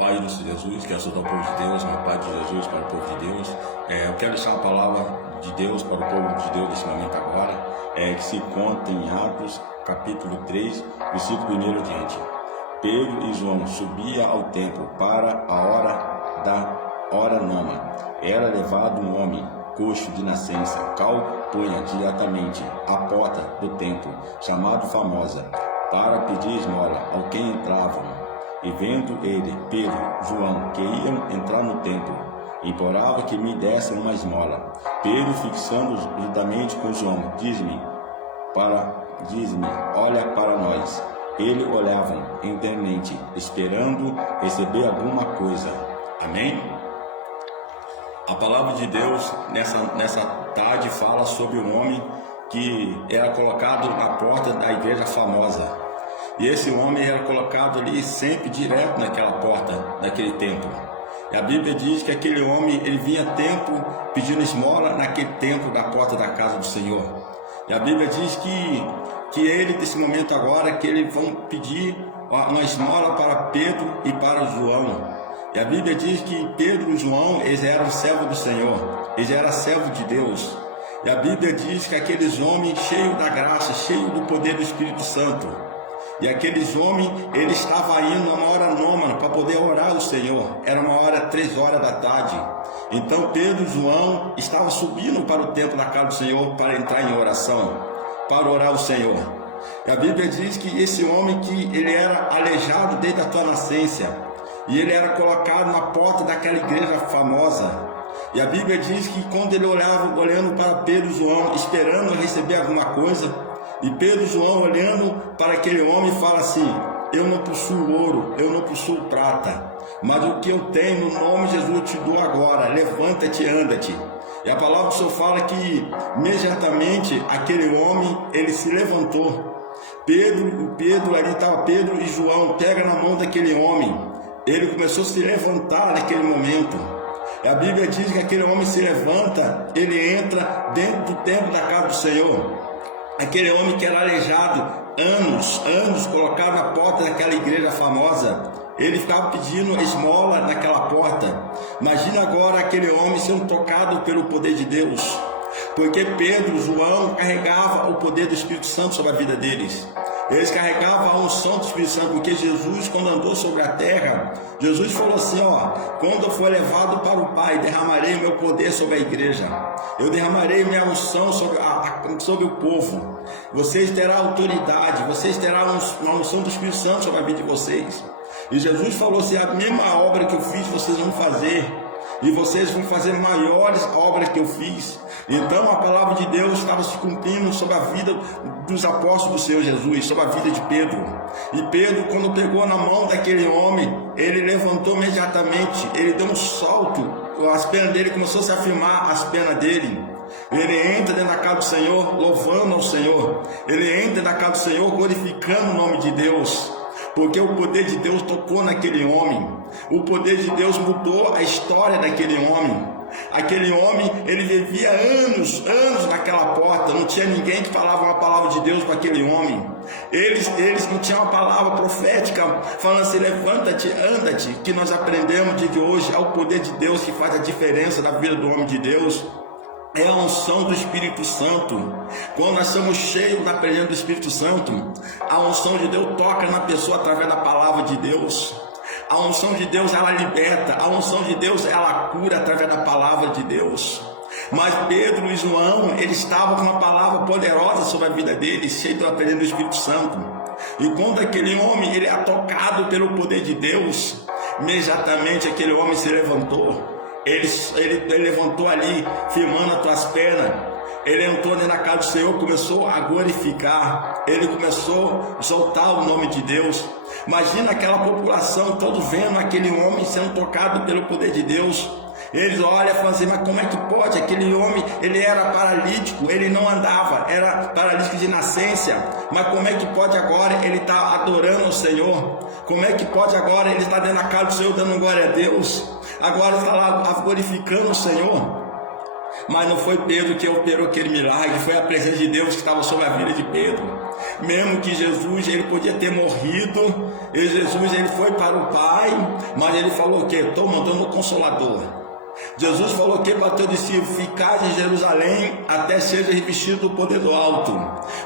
Paz do Senhor Jesus, que ajuda o povo de Deus, uma paz de Jesus para o povo de Deus. Eu quero deixar uma palavra de Deus para o povo de Deus nesse momento agora, que se conta em Atos, capítulo 3, versículo 1 diante. Pedro e João subiam ao templo para a hora nona. Era levado um homem coxo de nascença, qual punha diretamente à porta do templo, chamado Famosa, para pedir esmola ao que entravam. E vendo ele, Pedro, João, que iam entrar no templo, implorava que me dessem uma esmola. Pedro, fixando juntamente com João, diz-me, olha para nós. Ele olhavam internamente, esperando receber alguma coisa. Amém? A palavra de Deus nessa tarde fala sobre um homem que era colocado na porta da igreja famosa. E esse homem era colocado ali sempre direto naquela porta, naquele templo. E a Bíblia diz que aquele homem, ele vinha tempo pedindo esmola naquele templo da porta da casa do Senhor. E a Bíblia diz que ele, nesse momento agora, que eles vão pedir uma esmola para Pedro e para João. E a Bíblia diz que Pedro e João, eles eram servos do Senhor, eles eram servos de Deus. E a Bíblia diz que aqueles homens cheios da graça, cheios do poder do Espírito Santo, e aqueles homens, eles estavam indo uma hora nona para poder orar ao Senhor. Era uma hora, 3 horas da tarde. Então Pedro e João estavam subindo para o templo da casa do Senhor para entrar em oração, para orar ao Senhor. E a Bíblia diz que esse homem, que ele era aleijado desde a sua nascença, e ele era colocado na porta daquela igreja famosa. E a Bíblia diz que quando ele olhava, olhando para Pedro e João, esperando receber alguma coisa, e Pedro e João olhando para aquele homem fala assim: eu não possuo ouro, eu não possuo prata, mas o que eu tenho no nome de Jesus eu te dou agora, levanta-te e anda-te. E a palavra do Senhor fala que imediatamente aquele homem, ele se levantou. Pedro ali estava Pedro e João, pega na mão daquele homem, ele começou a se levantar naquele momento. E a Bíblia diz que aquele homem se levanta, ele entra dentro do templo da casa do Senhor. Aquele homem que era aleijado anos, colocado na porta daquela igreja famosa, ele ficava pedindo esmola naquela porta. Imagina agora aquele homem sendo tocado pelo poder de Deus, porque Pedro e João carregavam o poder do Espírito Santo sobre a vida deles. Eles carregavam a unção do Espírito Santo, porque Jesus, quando andou sobre a terra, Jesus falou assim: quando eu for levado para o Pai, derramarei o meu poder sobre a igreja, eu derramarei minha unção sobre o povo, vocês terão autoridade, vocês terão uma unção do Espírito Santo sobre a vida de vocês. E Jesus falou assim: a mesma obra que eu fiz, vocês vão fazer, e vocês vão fazer maiores obras que eu fiz. Então a palavra de Deus estava se cumprindo sobre a vida dos apóstolos do Senhor Jesus, sobre a vida de Pedro. E Pedro, quando pegou na mão daquele homem, ele levantou imediatamente, ele deu um salto, as pernas dele começou a se afirmar, as pernas dele. Ele entra dentro da casa do Senhor, louvando ao Senhor. Ele entra dentro da casa do Senhor, glorificando o nome de Deus, porque o poder de Deus tocou naquele homem. O poder de Deus mudou a história daquele homem. Aquele homem, ele vivia anos naquela porta, não tinha ninguém que falava uma palavra de Deus para aquele homem. Eles não tinham uma palavra profética falando assim: levanta-te, anda-te, que nós aprendemos de que hoje é o poder de Deus que faz a diferença na vida do homem de Deus. É a unção do Espírito Santo. Quando nós somos cheios da presença do Espírito Santo, a unção de Deus toca na pessoa através da palavra de Deus. A unção de Deus, ela liberta. A unção de Deus, ela cura através da palavra de Deus. Mas Pedro e João, eles estavam com uma palavra poderosa sobre a vida deles, cheio da presença do Espírito Santo. E quando aquele homem, ele é tocado pelo poder de Deus, imediatamente aquele homem se levantou. Ele levantou ali, firmando as tuas pernas. Ele entrou dentro da casa do Senhor, começou a glorificar. Ele começou a exaltar o nome de Deus. Imagina aquela população toda vendo aquele homem sendo tocado pelo poder de Deus. Eles olham e falam assim: mas como é que pode? Aquele homem, ele era paralítico, ele não andava, era paralítico de nascença. Mas como é que pode agora ele está adorando o Senhor? Como é que pode agora ele está dentro da casa do Senhor dando glória a Deus? Agora está lá glorificando o Senhor. Mas não foi Pedro que operou aquele milagre, foi a presença de Deus que estava sobre a vida de Pedro. Mesmo que Jesus, ele podia ter morrido, E Jesus, ele foi para o Pai, mas ele falou o quê? Estou mandando o Consolador. Jesus falou que para o teu discípulo: ficar em Jerusalém até seja revestido do poder do alto.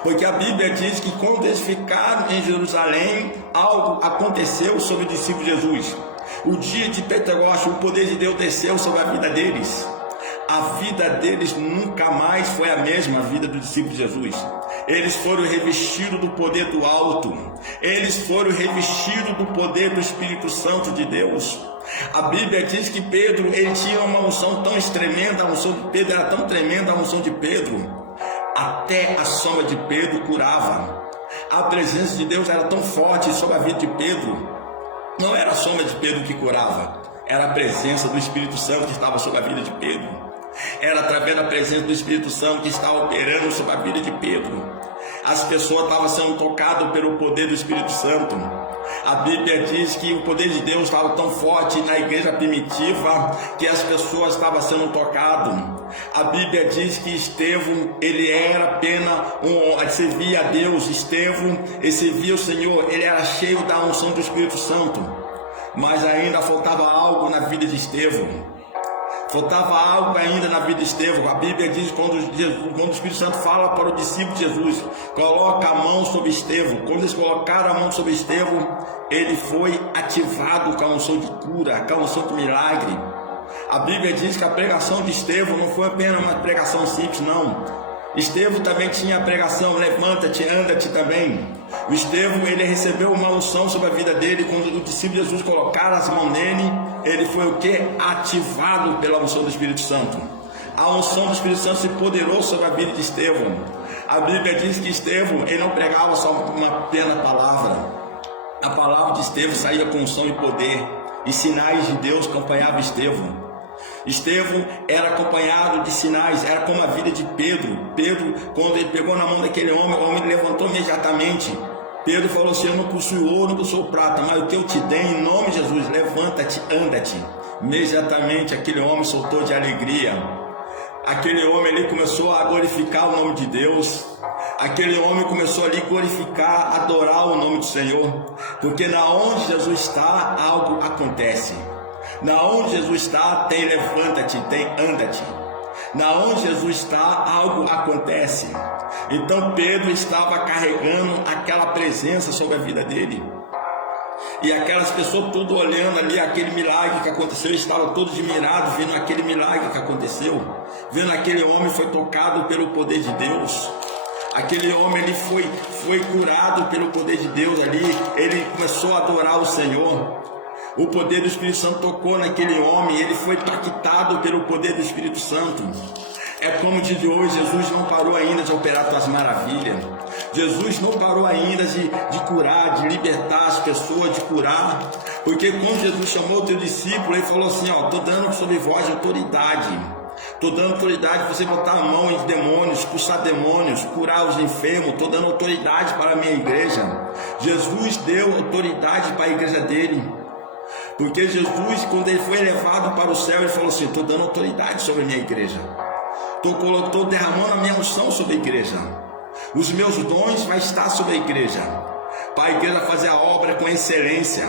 Porque a Bíblia diz que quando eles ficaram em Jerusalém, algo aconteceu sobre o discípulo Jesus. O dia de Pentecostes, o poder de Deus desceu sobre a vida deles. A vida deles nunca mais foi a mesma, a vida do discípulo de Jesus. Eles foram revestidos do poder do alto. Eles foram revestidos do poder do Espírito Santo de Deus. A Bíblia diz que Pedro, ele tinha uma unção tão tremenda, a unção de Pedro era tão tremenda, a unção de Pedro, até a sombra de Pedro curava. A presença de Deus era tão forte sobre a vida de Pedro. Não era a sombra de Pedro que curava, era a presença do Espírito Santo que estava sobre a vida de Pedro. Era através da presença do Espírito Santo que estava operando sobre a vida de Pedro. As pessoas estavam sendo tocadas pelo poder do Espírito Santo. A Bíblia diz que o poder de Deus estava tão forte na igreja primitiva que as pessoas estavam sendo tocadas. A Bíblia diz que Estevão, ele era apenas servia a Deus. Estevão, ele servia o Senhor, ele era cheio da unção do Espírito Santo. Mas ainda faltava algo na vida de Estevão. Faltava algo ainda na vida de Estevão. A Bíblia diz que quando o Espírito Santo fala para o discípulo de Jesus: coloca a mão sobre Estevão. Quando eles colocaram a mão sobre Estevão, ele foi ativado com a unção de cura, com a unção de milagre. A Bíblia diz que a pregação de Estevão não foi apenas uma pregação simples, não. Estevão também tinha a pregação: levanta-te, anda-te também. O Estevão, ele recebeu uma unção sobre a vida dele. Quando o discípulo de Jesus colocaram as mãos nele, ele foi o que? Ativado pela unção do Espírito Santo. A unção do Espírito Santo se poderou sobre a vida de Estevão. A Bíblia diz que Estevão, ele não pregava só uma apenas palavra. A palavra de Estevão saía com unção e poder, e sinais de Deus acompanhavam Estevão. Estevão era acompanhado de sinais, era como a vida de Pedro. Pedro, quando ele pegou na mão daquele homem, o homem levantou imediatamente. Pedro falou assim: eu não possuo ouro, não possuo prata, mas o que eu te dei, em nome de Jesus, levanta-te, anda-te. Imediatamente aquele homem soltou de alegria. Aquele homem ali começou a glorificar o nome de Deus. Aquele homem começou ali a glorificar, adorar o nome do Senhor. Porque na onde Jesus está, algo acontece. Na onde Jesus está, tem levanta-te, tem anda-te. Na onde Jesus está, algo acontece. Então Pedro estava carregando aquela presença sobre a vida dele. E aquelas pessoas tudo olhando ali aquele milagre que aconteceu, estavam todos admirados vendo aquele milagre que aconteceu, vendo aquele homem foi tocado pelo poder de Deus. Aquele homem ele foi curado pelo poder de Deus ali, ele começou a adorar o Senhor. O poder do Espírito Santo tocou naquele homem, ele foi impactado pelo poder do Espírito Santo. É como diz de hoje, Jesus não parou ainda de operar suas maravilhas. Jesus não parou ainda de curar, de libertar as pessoas, de curar. Porque quando Jesus chamou o teu discípulo, ele falou assim: ó, estou dando sobre vós autoridade. Estou dando autoridade para você botar a mão em demônios, expulsar demônios, curar os enfermos. Estou dando autoridade para a minha igreja. Jesus deu autoridade para a igreja dele. Porque Jesus, quando ele foi elevado para o céu, ele falou assim: estou dando autoridade sobre a minha igreja. Estou derramando a minha unção sobre a igreja. Os meus dons vão estar sobre a igreja. Para a igreja fazer a obra com excelência.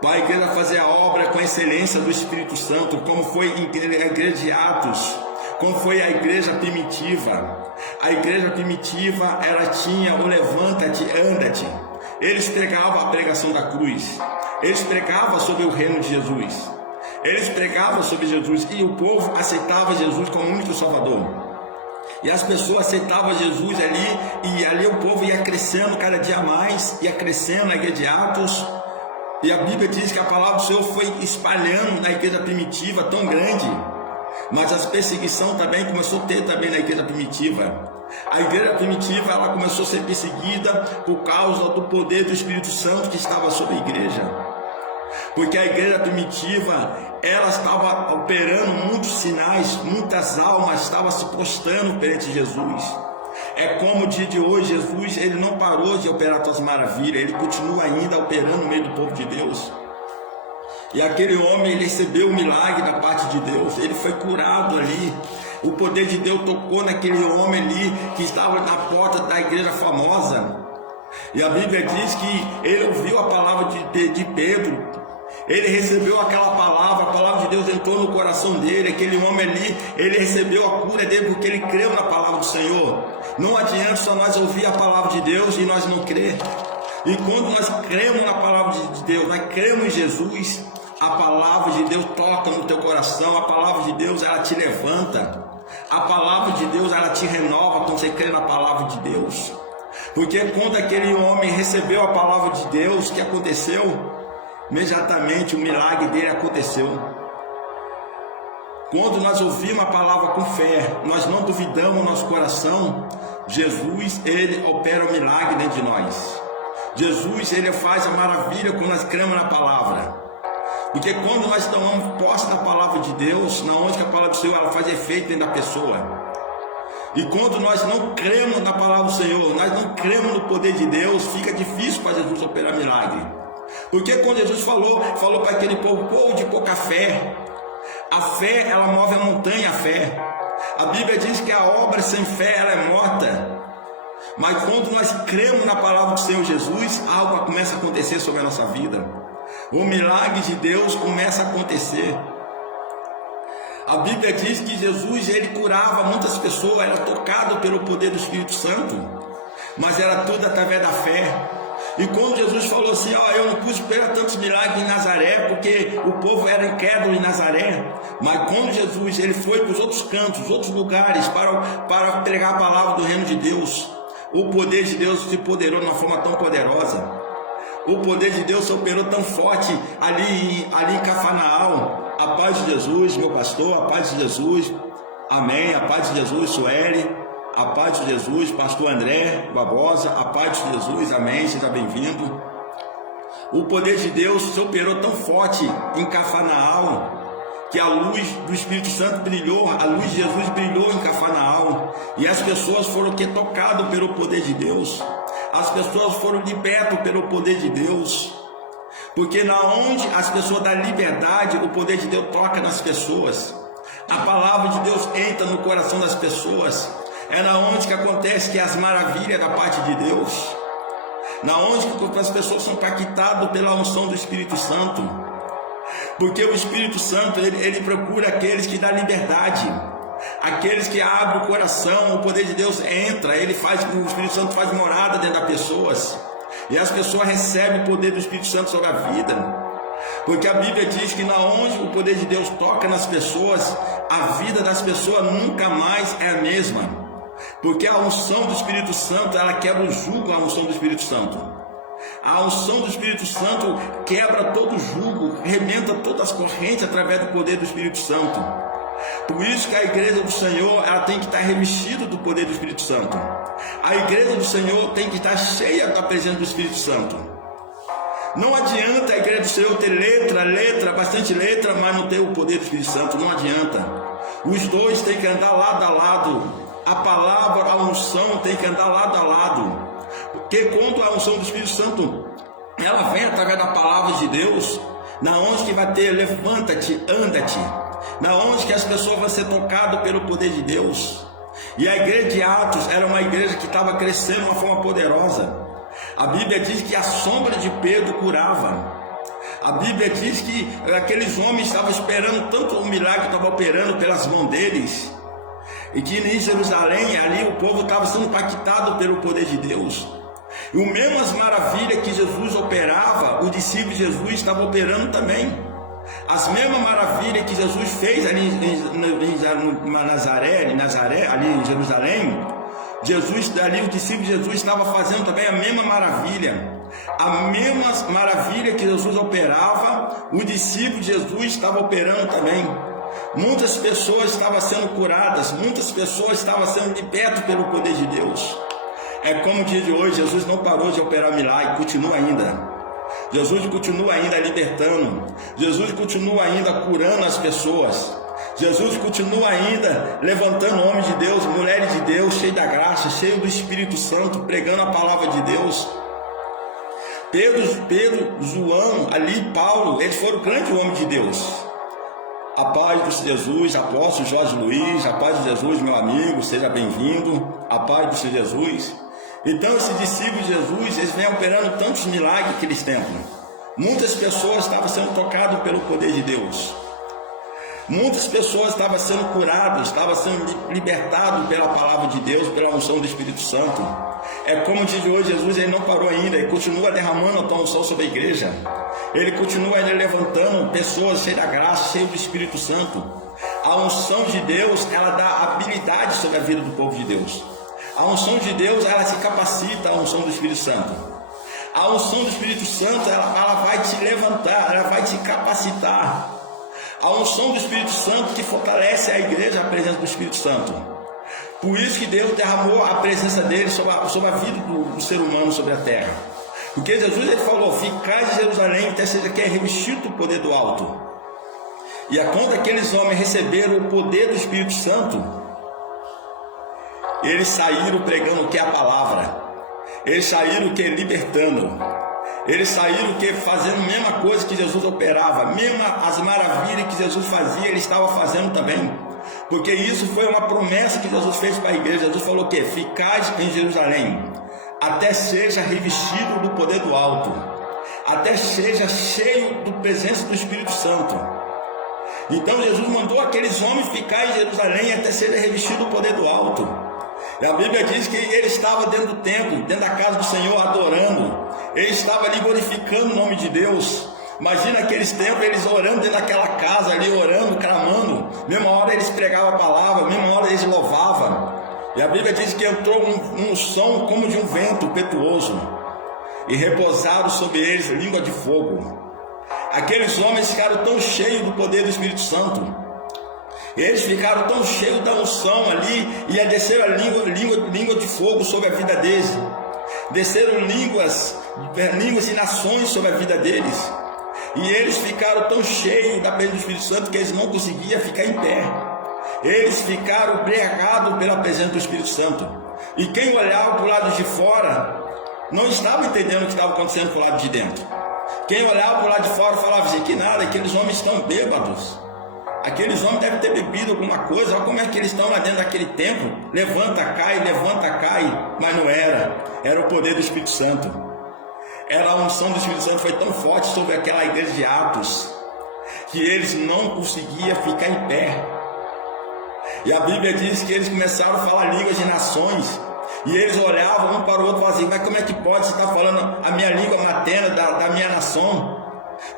Para a igreja fazer a obra com excelência do Espírito Santo, como foi a igreja de Atos, como foi a igreja primitiva. A igreja primitiva, ela tinha o levanta-te, anda-te. Eles pregavam a pregação da cruz. Eles pregavam sobre o reino de Jesus. Eles pregavam sobre Jesus e o povo aceitava Jesus como único Salvador. E as pessoas aceitavam Jesus ali, e ali o povo ia crescendo cada dia mais, ia crescendo na igreja de Atos. E a Bíblia diz que a palavra do Senhor foi espalhando na igreja primitiva tão grande. Mas as perseguições também começou a ter também na igreja primitiva. A igreja primitiva, ela começou a ser perseguida por causa do poder do Espírito Santo que estava sobre a igreja. Porque a igreja primitiva, ela estava operando muitos sinais, muitas almas estavam se prostrando perante Jesus. É como o dia de hoje, Jesus, ele não parou de operar suas maravilhas, ele continua ainda operando no meio do povo de Deus. E aquele homem, ele recebeu o milagre da parte de Deus, ele foi curado ali. O poder de Deus tocou naquele homem ali, que estava na porta da igreja famosa. E a Bíblia diz que ele ouviu a palavra de Pedro, ele recebeu aquela palavra, a palavra de Deus entrou no coração dele, aquele homem ali, ele recebeu a cura dele porque ele creu na palavra do Senhor. Não adianta só nós ouvir a palavra de Deus e nós não crer. E quando nós cremos na palavra de Deus, nós cremos em Jesus, a palavra de Deus toca no teu coração, a palavra de Deus ela te levanta, a palavra de Deus ela te renova quando você crê na palavra de Deus. Porque quando aquele homem recebeu a palavra de Deus, o que aconteceu? Imediatamente o milagre dele aconteceu. Quando nós ouvimos a palavra com fé, nós não duvidamos no nosso coração, Jesus, ele opera o milagre dentro de nós. Jesus, ele faz a maravilha quando nós cremos na palavra. Porque quando nós tomamos posse da palavra de Deus, na onde que a palavra do Senhor ela faz efeito dentro da pessoa. E quando nós não cremos na palavra do Senhor, nós não cremos no poder de Deus, fica difícil para Jesus operar milagre. Porque quando Jesus falou para aquele povo de pouca fé, a fé ela move a montanha, a fé. A Bíblia diz que a obra sem fé ela é morta. Mas quando nós cremos na palavra do Senhor Jesus, algo começa a acontecer sobre a nossa vida. O milagre de Deus começa a acontecer. A Bíblia diz que Jesus ele curava muitas pessoas, era tocado pelo poder do Espírito Santo, mas era tudo através da fé. E quando Jesus falou assim, eu não pude esperar tantos milagres em Nazaré, porque o povo era incrédulo em Nazaré, mas quando Jesus ele foi para os outros cantos, outros lugares, para pregar a palavra do reino de Deus, o poder de Deus se poderou de uma forma tão poderosa. O poder de Deus se operou tão forte ali em Cafarnaum. A paz de Jesus, meu pastor, a paz de Jesus, amém, a paz de Jesus, Sueli, a paz de Jesus, pastor André Barbosa, a paz de Jesus, amém, seja bem-vindo. O poder de Deus se operou tão forte em Cafarnaum, que a luz do Espírito Santo brilhou, a luz de Jesus brilhou em Cafarnaum, e as pessoas foram tocadas pelo poder de Deus, as pessoas foram libertas pelo poder de Deus, porque na onde as pessoas dão liberdade, o poder de Deus toca nas pessoas, a palavra de Deus entra no coração das pessoas, é na onde que acontece que as maravilhas da parte de Deus, na onde que as pessoas são impactadas pela unção do Espírito Santo, porque o Espírito Santo ele procura aqueles que dão liberdade, aqueles que abrem o coração, o poder de Deus entra, o Espírito Santo faz morada dentro das pessoas, e as pessoas recebem o poder do Espírito Santo sobre a vida, porque a Bíblia diz que na onde o poder de Deus toca nas pessoas, a vida das pessoas nunca mais é a mesma, porque a unção do Espírito Santo ela quebra o jugo, a unção do Espírito Santo. A unção do Espírito Santo quebra todo o jugo, arrebenta todas as correntes através do poder do Espírito Santo. Por isso que a igreja do Senhor ela tem que estar revestida do poder do Espírito Santo. A igreja do Senhor tem que estar cheia da presença do Espírito Santo. Não adianta a igreja do Senhor ter letra, bastante letra, mas não ter o poder do Espírito Santo. Não adianta. Os dois têm que andar lado a lado. A palavra, a unção tem que andar lado a lado. Porque quando a unção do Espírito Santo ela vem através da palavra de Deus, na onde que vai ter levanta-te, anda-te, na onde que as pessoas vão ser tocadas pelo poder de Deus. E a igreja de Atos era uma igreja que estava crescendo de uma forma poderosa. A Bíblia diz que a sombra de Pedro curava. A Bíblia diz que aqueles homens estavam esperando tanto o milagre que estava operando pelas mãos deles, e que em Jerusalém, ali o povo estava sendo impactado pelo poder de Deus. E o mesmo as maravilhas que Jesus operava, os discípulos de Jesus estavam operando também. As mesmas maravilhas que Jesus fez ali em Nazaré, ali em Jerusalém, ali os discípulos de Jesus estavam fazendo também a mesma maravilha. A mesma maravilha que Jesus operava, os discípulos de Jesus estavam operando também. Muitas pessoas estavam sendo curadas, muitas pessoas estavam sendo libertas pelo poder de Deus. É como o dia de hoje, Jesus não parou de operar milagre, continua ainda. Jesus continua ainda libertando, Jesus continua ainda curando as pessoas, Jesus continua ainda levantando homens de Deus, mulheres de Deus, cheios da graça, cheios do Espírito Santo, pregando a palavra de Deus. Pedro, João, ali Paulo, eles foram grandes homens de Deus. A paz de Jesus, apóstolo Jorge Luiz, a paz de Jesus, meu amigo, seja bem-vindo, a paz do Senhor Jesus. Então esses discípulos de Jesus, eles vêm operando tantos milagres naqueles tempos. Muitas pessoas estavam sendo tocadas pelo poder de Deus. Muitas pessoas estavam sendo curadas, estavam sendo libertadas pela palavra de Deus, pela unção do Espírito Santo. É como diz hoje, Jesus ele não parou ainda, ele continua derramando a tua unção sobre a igreja. Ele continua ainda levantando pessoas cheias da graça, cheias do Espírito Santo. A unção de Deus, ela dá habilidade sobre a vida do povo de Deus. A unção de Deus, ela se capacita à unção do Espírito Santo. A unção do Espírito Santo, ela vai te levantar, ela vai te capacitar. A unção do Espírito Santo que fortalece a igreja, a presença do Espírito Santo. Por isso que Deus derramou a presença dele sobre a vida do ser humano sobre a terra. Porque Jesus ele falou, ficai em Jerusalém até seja que é revestido do poder do alto. E quando aqueles homens receberam o poder do Espírito Santo, eles saíram pregando o que é a palavra. Eles saíram o que é libertando. Eles saíram que fazendo a mesma coisa que Jesus operava, mesmo as maravilhas que Jesus fazia, ele estava fazendo também. Porque isso foi uma promessa que Jesus fez para a igreja. Jesus falou que ficais em Jerusalém, até seja revestido do poder do alto, até seja cheio da presença do Espírito Santo. Então Jesus mandou aqueles homens ficar em Jerusalém até seja revestido do poder do alto. E a Bíblia diz que ele estava dentro do templo, dentro da casa do Senhor, adorando. Ele estava ali glorificando o nome de Deus. Imagina aqueles tempos, eles orando dentro daquela casa ali, orando, clamando. Mesma hora eles pregavam a palavra, mesma hora eles louvavam. E a Bíblia diz que entrou um som como de um vento impetuoso, e repousaram sobre eles língua de fogo. Aqueles homens ficaram tão cheios do poder do Espírito Santo. Eles ficaram tão cheios da unção ali, e desceram a língua de fogo sobre a vida deles. Desceram línguas e nações sobre a vida deles. E eles ficaram tão cheios da presença do Espírito Santo que eles não conseguiam ficar em pé. Eles ficaram embriagados pela presença do Espírito Santo. E quem olhava para o lado de fora não estava entendendo o que estava acontecendo para o lado de dentro. Quem olhava para o lado de fora falava assim, que nada, aqueles homens estão bêbados. Aqueles homens devem ter bebido alguma coisa. Olha como é que eles estão lá dentro daquele templo. Levanta, cai. Mas não era. Era o poder do Espírito Santo. Era a unção do Espírito Santo foi tão forte sobre aquela igreja de Atos que eles não conseguiam ficar em pé. E a Bíblia diz que eles começaram a falar línguas de nações. E eles olhavam um para o outro e falavam assim, mas como é que pode você estar falando a minha língua materna da minha nação?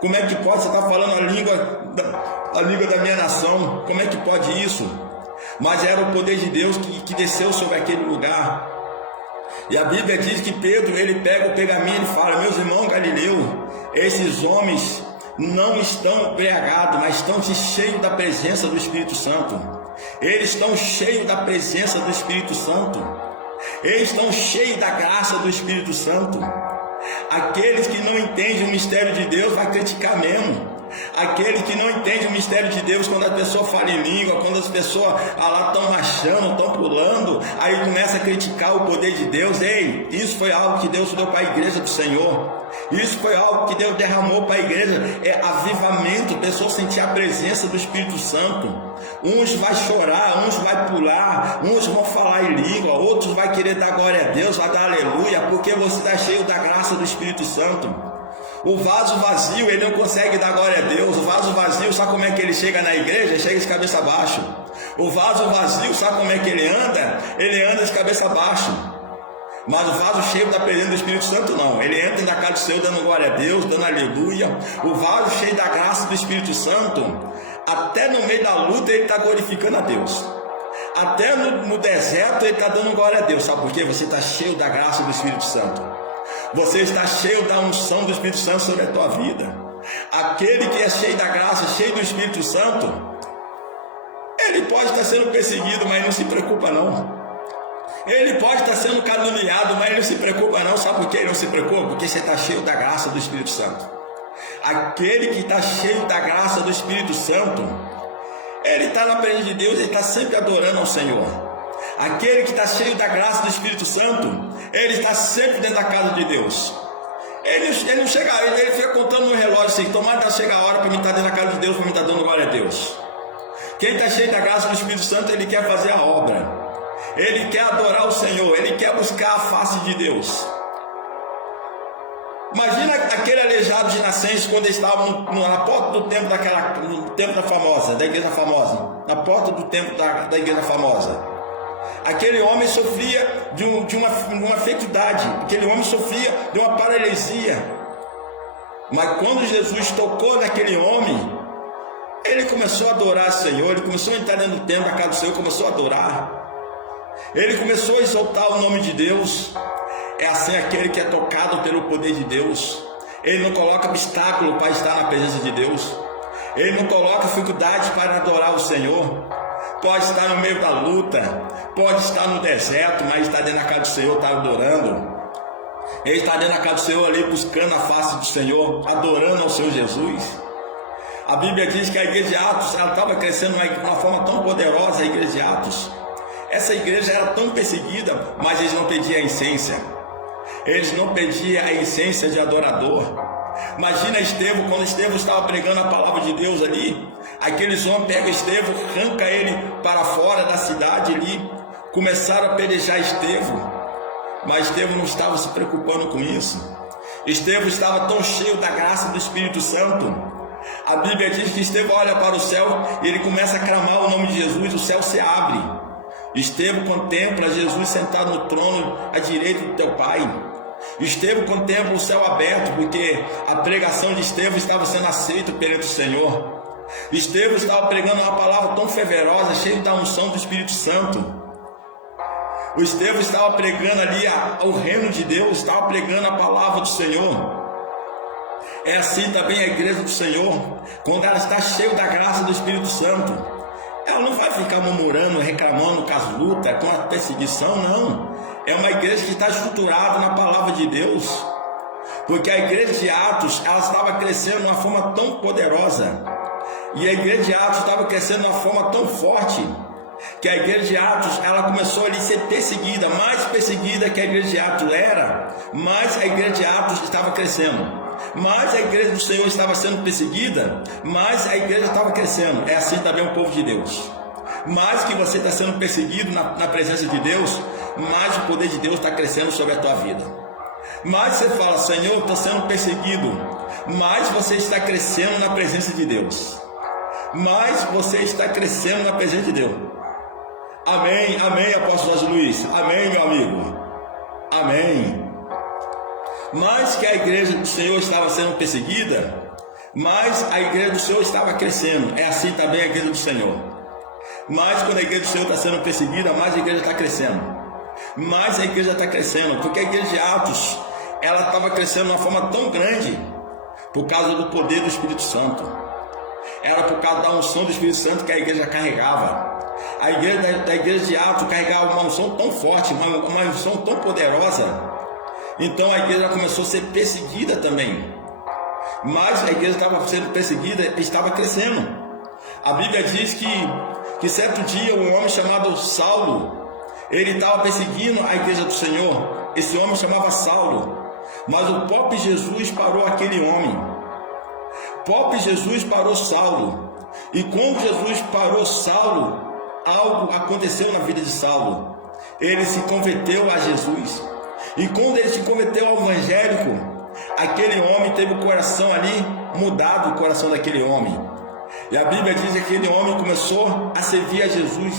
Como é que pode você estar falando a língua da minha nação? Como é que pode isso? Mas era o poder de Deus que desceu sobre aquele lugar. E a Bíblia diz que Pedro, ele pega o pergaminho e fala, meus irmãos Galileu, esses homens não estão embriagados, mas estão cheios da presença do Espírito Santo. Eles estão cheios da presença do Espírito Santo. Eles estão cheios da graça do Espírito Santo. Aqueles que não entendem o mistério de Deus vai criticar mesmo. Aquele que não entende o mistério de Deus, quando a pessoa fala em língua, quando as pessoas lá estão marchando, estão pulando, aí começa a criticar o poder de Deus. Ei, isso foi algo que Deus deu para a igreja do Senhor. Isso foi algo que Deus derramou para a igreja. É avivamento, pessoas sentir a presença do Espírito Santo. Uns vai chorar, uns vai pular, uns vão falar em língua, outros vai querer dar glória a Deus, vai dar aleluia, porque você está cheio da graça do Espírito Santo. O vaso vazio, ele não consegue dar glória a Deus. O vaso vazio, sabe como é que ele chega na igreja? Chega de cabeça baixa. O vaso vazio, sabe como é que ele anda? Ele anda de cabeça baixa. Mas o vaso cheio da presença do Espírito Santo não. Ele entra na casa do Senhor dando glória a Deus, dando aleluia. O vaso cheio da graça do Espírito Santo, até no meio da luta ele está glorificando a Deus. Até no deserto ele está dando glória a Deus. Sabe por quê? Você está cheio da graça do Espírito Santo. Você está cheio da unção do Espírito Santo sobre a tua vida. Aquele que é cheio da graça, cheio do Espírito Santo, ele pode estar sendo perseguido, mas não se preocupa não. Ele pode estar sendo caluniado, mas ele não se preocupa não. Sabe por que ele não se preocupa? Porque você está cheio da graça do Espírito Santo. Aquele que está cheio da graça do Espírito Santo, ele está na presença de Deus, ele está sempre adorando ao Senhor. Aquele que está cheio da graça do Espírito Santo, ele está sempre dentro da casa de Deus. Ele não chega, ele fica contando no relógio assim, tomara que chega a hora para mim estar dentro da casa de Deus, para mim estar dando glória a Deus. Quem está cheio da graça do Espírito Santo, ele quer fazer a obra. Ele quer adorar o Senhor, ele quer buscar a face de Deus. Imagina aquele aleijado de nascença quando eles estavam na porta do templo da igreja famosa, na porta do templo da igreja famosa. Aquele homem sofria de uma enfermidade, aquele homem sofria de uma paralisia. Mas quando Jesus tocou naquele homem, ele começou a adorar o Senhor, ele começou a entrar dentro do templo da casa do Senhor, começou a adorar. Ele começou a exaltar o nome de Deus. É assim aquele que é tocado pelo poder de Deus. Ele não coloca obstáculo para estar na presença de Deus. Ele não coloca dificuldade para adorar o Senhor. Pode estar no meio da luta, pode estar no deserto, mas está dentro da casa do Senhor, está adorando. Ele está dentro da casa do Senhor ali, buscando a face do Senhor, adorando ao Senhor Jesus. A Bíblia diz que a igreja de Atos, ela estava crescendo de uma forma tão poderosa, a igreja de Atos. Essa igreja era tão perseguida, mas eles não pediam a essência. Eles não pediam a essência de adorador. Imagina Estevão, quando Estevão estava pregando a palavra de Deus ali, aqueles homens pegam Estevão, arranca ele para fora da cidade ali, começaram a apedrejar Estevão. Mas Estevão não estava se preocupando com isso. Estevão estava tão cheio da graça do Espírito Santo. A Bíblia diz que Estevão olha para o céu e ele começa a clamar o nome de Jesus, o céu se abre. Estevão contempla Jesus sentado no trono à direita do teu Pai. Estevão contempla o céu aberto, porque a pregação de Estevão estava sendo aceita perante o Senhor. Estevão estava pregando uma palavra tão fervorosa, cheia da unção do Espírito Santo. O Estevão estava pregando ali o reino de Deus, estava pregando a palavra do Senhor. É assim também a igreja do Senhor, quando ela está cheia da graça do Espírito Santo. Ela não vai ficar murmurando, reclamando com as lutas, com a perseguição, não. É uma igreja que está estruturada na palavra de Deus. Porque a igreja de Atos, ela estava crescendo de uma forma tão poderosa. E a igreja de Atos estava crescendo de uma forma tão forte, que a igreja de Atos, ela começou ali a ser perseguida. Mais perseguida que a igreja de Atos era, mais a igreja de Atos estava crescendo. Mais a igreja do Senhor estava sendo perseguida, mais a igreja estava crescendo. É assim também o povo de Deus. Mais que você está sendo perseguido na presença de Deus, mais o poder de Deus está crescendo sobre a tua vida. Mais você fala, Senhor, estou sendo perseguido, mais você está crescendo na presença de Deus. Mais você está crescendo na presença de Deus. Amém, amém, apóstolo Jorge Luiz. Amém, meu amigo. Amém. Mais que a igreja do Senhor estava sendo perseguida, mais a igreja do Senhor estava crescendo. É assim também a igreja do Senhor. Mais quando a igreja do Senhor está sendo perseguida, mais a igreja está crescendo. Mais a igreja está crescendo, porque a igreja de Atos, ela estava crescendo de uma forma tão grande, por causa do poder do Espírito Santo. Era por causa da unção do Espírito Santo que a igreja carregava. A igreja da igreja de Atos carregava uma unção tão forte, uma unção tão poderosa. Então a igreja começou a ser perseguida também. Mas a igreja estava sendo perseguida e estava crescendo. A Bíblia diz que certo dia um homem chamado Saulo, ele estava perseguindo a igreja do Senhor. Esse homem chamava Saulo. Mas o próprio Jesus parou aquele homem. O próprio Jesus parou Saulo. E quando Jesus parou Saulo, algo aconteceu na vida de Saulo. Ele se converteu a Jesus. E quando ele se converteu ao evangélico, aquele homem teve o coração ali mudado, o coração daquele homem. E a Bíblia diz que aquele homem começou a servir a Jesus.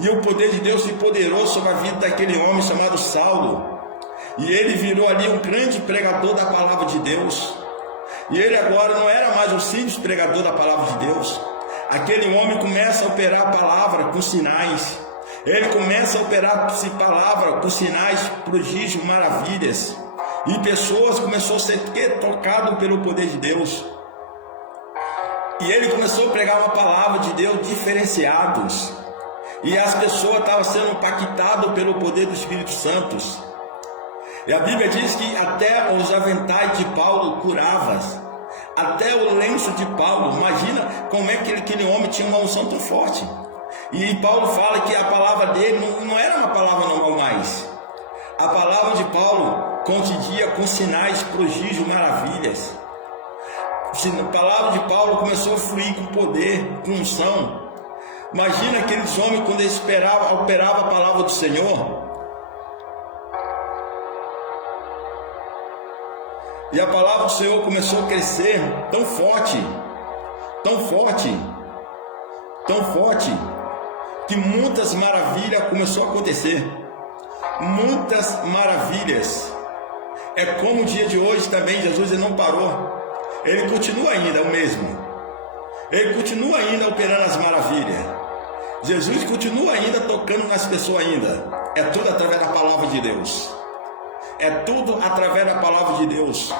E o poder de Deus se empoderou sobre a vida daquele homem chamado Saulo. E ele virou ali um grande pregador da palavra de Deus. E ele agora não era mais um simples pregador da palavra de Deus. Aquele homem começa a operar a palavra com sinais. Ele começa a operar a palavra com sinais, prodígios, maravilhas. E pessoas começaram a ser tocadas pelo poder de Deus. E ele começou a pregar uma palavra de Deus diferenciados. E as pessoas estavam sendo impactadas pelo poder do Espírito Santo. E a Bíblia diz que até os aventais de Paulo curavam. Até o lenço de Paulo. Imagina como é que aquele homem tinha uma unção tão forte. E Paulo fala que a palavra dele não era uma palavra normal mais. A palavra de Paulo contidia com sinais, prodígios, maravilhas. A palavra de Paulo começou a fluir com poder, com unção. Imagina aqueles homens quando eles operavam a palavra do Senhor. E a palavra do Senhor começou a crescer tão forte, tão forte, tão forte, que muitas maravilhas começou a acontecer. Muitas maravilhas. É como o dia de hoje também, Jesus ele não parou. Ele continua ainda o mesmo. Ele continua ainda operando as maravilhas. Jesus continua ainda tocando nas pessoas ainda. É tudo através da palavra de Deus. É tudo através da palavra de Deus.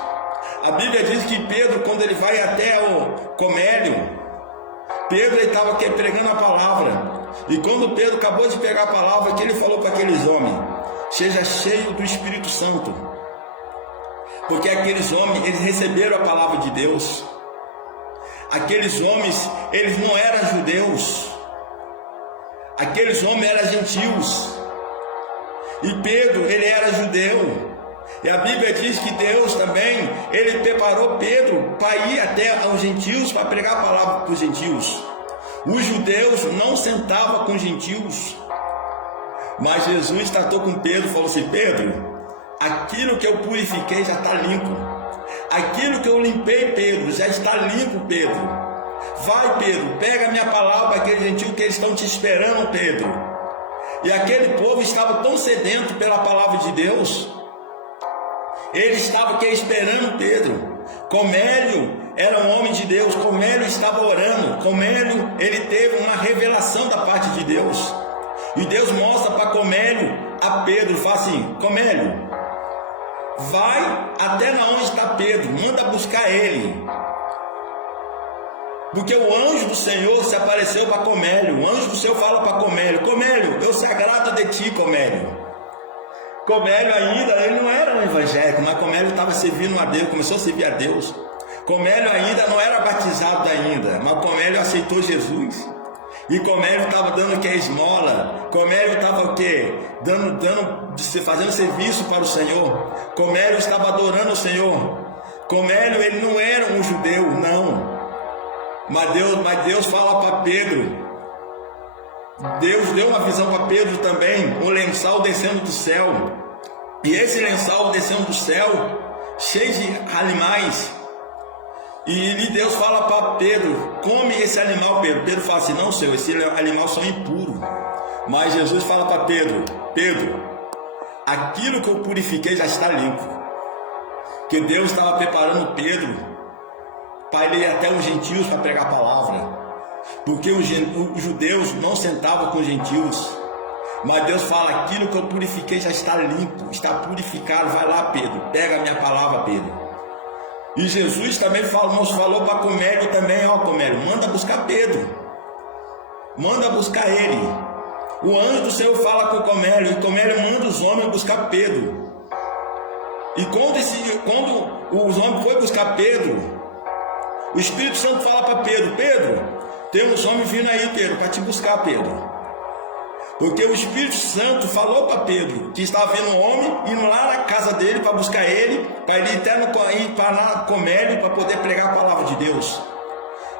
A Bíblia diz que Pedro, quando ele vai até o Cornélio, Pedro estava pregando a palavra. E quando Pedro acabou de pegar a palavra, que ele falou para aqueles homens: seja cheio do Espírito Santo. Porque aqueles homens, eles receberam a palavra de Deus. Aqueles homens, eles não eram judeus. Aqueles homens eram gentios. E Pedro, ele era judeu. E a Bíblia diz que Deus também, ele preparou Pedro para ir até os gentios, para pregar a palavra para os gentios. Os judeus não sentavam com os gentios. Mas Jesus tratou com Pedro e falou assim: Pedro, aquilo que eu purifiquei já está limpo. Aquilo que eu limpei, Pedro, já está limpo, Pedro. Vai, Pedro, pega a minha palavra para aqueles gentios que eles estão te esperando, Pedro. E aquele povo estava tão sedento pela palavra de Deus. Ele estava aqui esperando Pedro. Cornélio era um homem de Deus. Cornélio estava orando. Cornélio, ele teve uma revelação da parte de Deus. E Deus mostra para Cornélio a Pedro. Fala assim: Cornélio, vai até onde está Pedro. Manda buscar ele. Porque o anjo do Senhor se apareceu para Cornélio. O anjo do Senhor fala para Cornélio: Cornélio, eu sou grato de ti, Cornélio. Cornélio ainda, ele não era um evangélico, mas Cornélio estava servindo a Deus, começou a servir a Deus. Cornélio ainda não era batizado ainda, mas Cornélio aceitou Jesus. E Cornélio estava dando o que? Esmola. Cornélio estava o que? Fazendo serviço para o Senhor. Cornélio estava adorando o Senhor. Cornélio, ele não era um judeu, não. Mas Deus fala para Pedro. Deus deu uma visão para Pedro também, um lençol descendo do céu. E esse lençol descendo do céu, cheio de animais. E Deus fala para Pedro: come esse animal, Pedro. Pedro fala assim: não, Senhor, esse animal só é impuro. Mas Jesus fala para Pedro: Pedro, aquilo que eu purifiquei já está limpo. Que Deus estava preparando Pedro para ele ir até os gentios para pregar a palavra. Porque os judeus não sentavam com os gentios. Mas Deus fala: aquilo que eu purifiquei já está limpo, está purificado. Vai lá, Pedro, pega a minha palavra, Pedro. E Jesus também falou para Cornélio também: ó, Cornélio, manda buscar Pedro. Manda buscar ele. O anjo do Senhor fala com Cornélio, e Cornélio manda os homens buscar Pedro. E quando os homens foram buscar Pedro, o Espírito Santo fala para Pedro: Pedro, tem uns homens vindo aí, Pedro, para te buscar, Pedro. Porque o Espírito Santo falou para Pedro que estava vendo um homem indo lá na casa dele para buscar ele, para ele ir para Cornélio para poder pregar a palavra de Deus.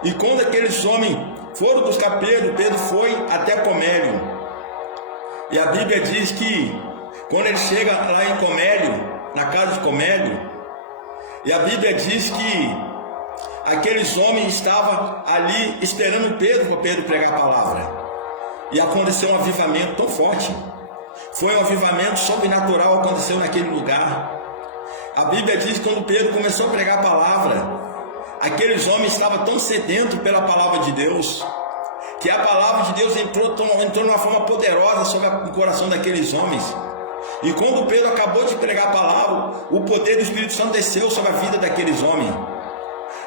E quando aqueles homens foram buscar Pedro, Pedro foi até Cornélio. E a Bíblia diz que quando ele chega lá em Cornélio, na casa de Cornélio, e a Bíblia diz que aqueles homens estavam ali esperando Pedro para Pedro pregar a palavra. E aconteceu um avivamento tão forte. Foi um avivamento sobrenatural que aconteceu naquele lugar. A Bíblia diz que quando Pedro começou a pregar a palavra, aqueles homens estavam tão sedentos pela palavra de Deus, que a palavra de Deus entrou de uma forma poderosa sobre o coração daqueles homens. E quando Pedro acabou de pregar a palavra, o poder do Espírito Santo desceu sobre a vida daqueles homens.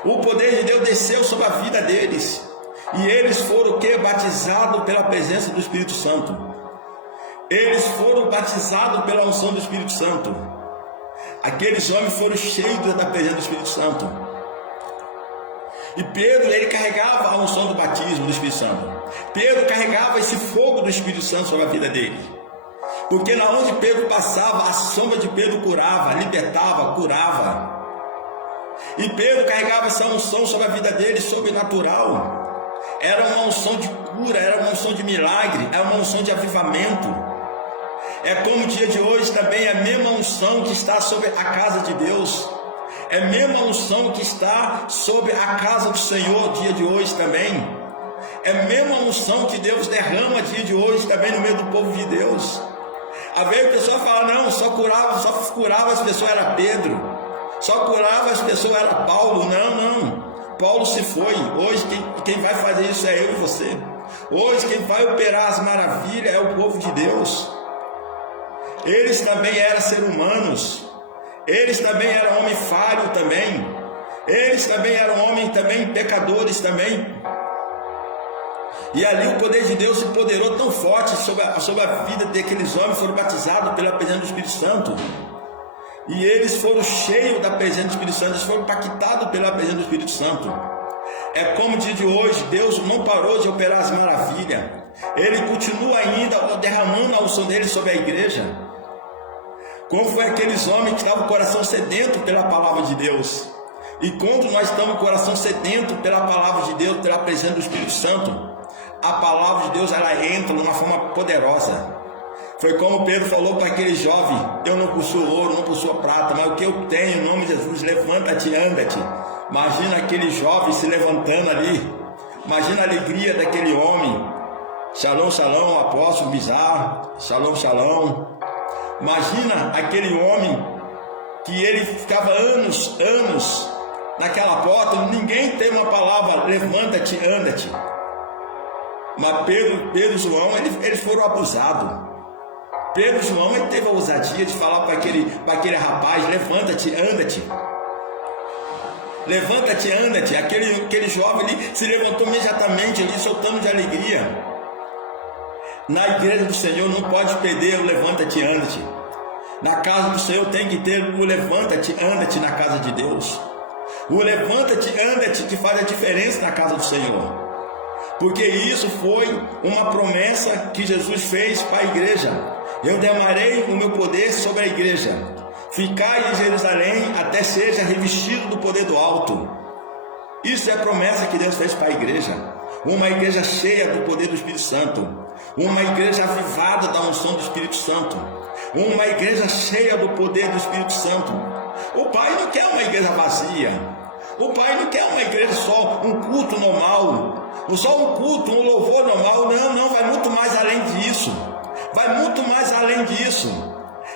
O poder de Deus desceu sobre a vida deles. E eles foram o que? Batizados pela presença do Espírito Santo. Eles foram batizados pela unção do Espírito Santo. Aqueles homens foram cheios da presença do Espírito Santo. E Pedro, ele carregava a unção do batismo do Espírito Santo. Pedro carregava esse fogo do Espírito Santo sobre a vida dele. Porque na onde Pedro passava, a sombra de Pedro curava, libertava, curava. E Pedro carregava essa unção sobre a vida dele, sobrenatural. Era uma unção de cura, era uma unção de milagre, era uma unção de avivamento. É como o dia de hoje também, é a mesma unção que está sobre a casa de Deus. É a mesma unção que está sobre a casa do Senhor dia de hoje também. É a mesma unção que Deus derrama dia de hoje também no meio do povo de Deus. Às vezes a pessoa fala, não, só curava as pessoas era Pedro. Só curava as pessoas era Paulo. Não. Paulo se foi. Hoje quem vai fazer isso é eu e você. Hoje quem vai operar as maravilhas é o povo de Deus. Eles também eram seres humanos. Eles também eram homens falhos também. Eles também eram homens também pecadores também. E ali o poder de Deus se empoderou tão forte sobre a vida daqueles homens, foram batizados pela presença do Espírito Santo. E eles foram cheios da presença do Espírito Santo, eles foram impactados pela presença do Espírito Santo. É como o dia de hoje, Deus não parou de operar as maravilhas. Ele continua ainda derramando a unção dele sobre a igreja. Como foi aqueles homens que estavam com o coração sedento pela palavra de Deus. E quando nós estamos com o coração sedento pela palavra de Deus, pela presença do Espírito Santo, a palavra de Deus ela entra de uma forma poderosa. Foi como Pedro falou para aquele jovem: eu não possuo ouro, não possuo prata, mas o que eu tenho, em nome de Jesus, levanta-te e anda-te. Imagina aquele jovem se levantando ali. Imagina a alegria daquele homem. Shalom, shalom, apóstolo bizarro. Shalom, shalom. Imagina aquele homem que ele ficava anos naquela porta, ninguém tem uma palavra, levanta-te, anda-te. Mas Pedro e João, eles foram abusados. Pedro e João, ele teve a ousadia de falar para aquele rapaz: levanta-te, anda-te. Levanta-te, anda-te. Aquele jovem ali se levantou imediatamente ali, soltando de alegria. Na igreja do Senhor não pode perder o levanta-te, anda-te. Na casa do Senhor tem que ter o levanta-te, anda-te na casa de Deus. O levanta-te, anda-te que faz a diferença na casa do Senhor. Porque isso foi uma promessa que Jesus fez para a igreja: eu derramarei o meu poder sobre a igreja. Ficai em Jerusalém até seja revestido do poder do alto. Isso é a promessa que Deus fez para a igreja. Uma igreja cheia do poder do Espírito Santo. Uma igreja avivada da unção do Espírito Santo. Uma igreja cheia do poder do Espírito Santo. O Pai não quer uma igreja vazia. O Pai não quer uma igreja só, um culto normal. Só um culto, um louvor normal. Não, vai muito mais além disso. Vai muito mais além disso.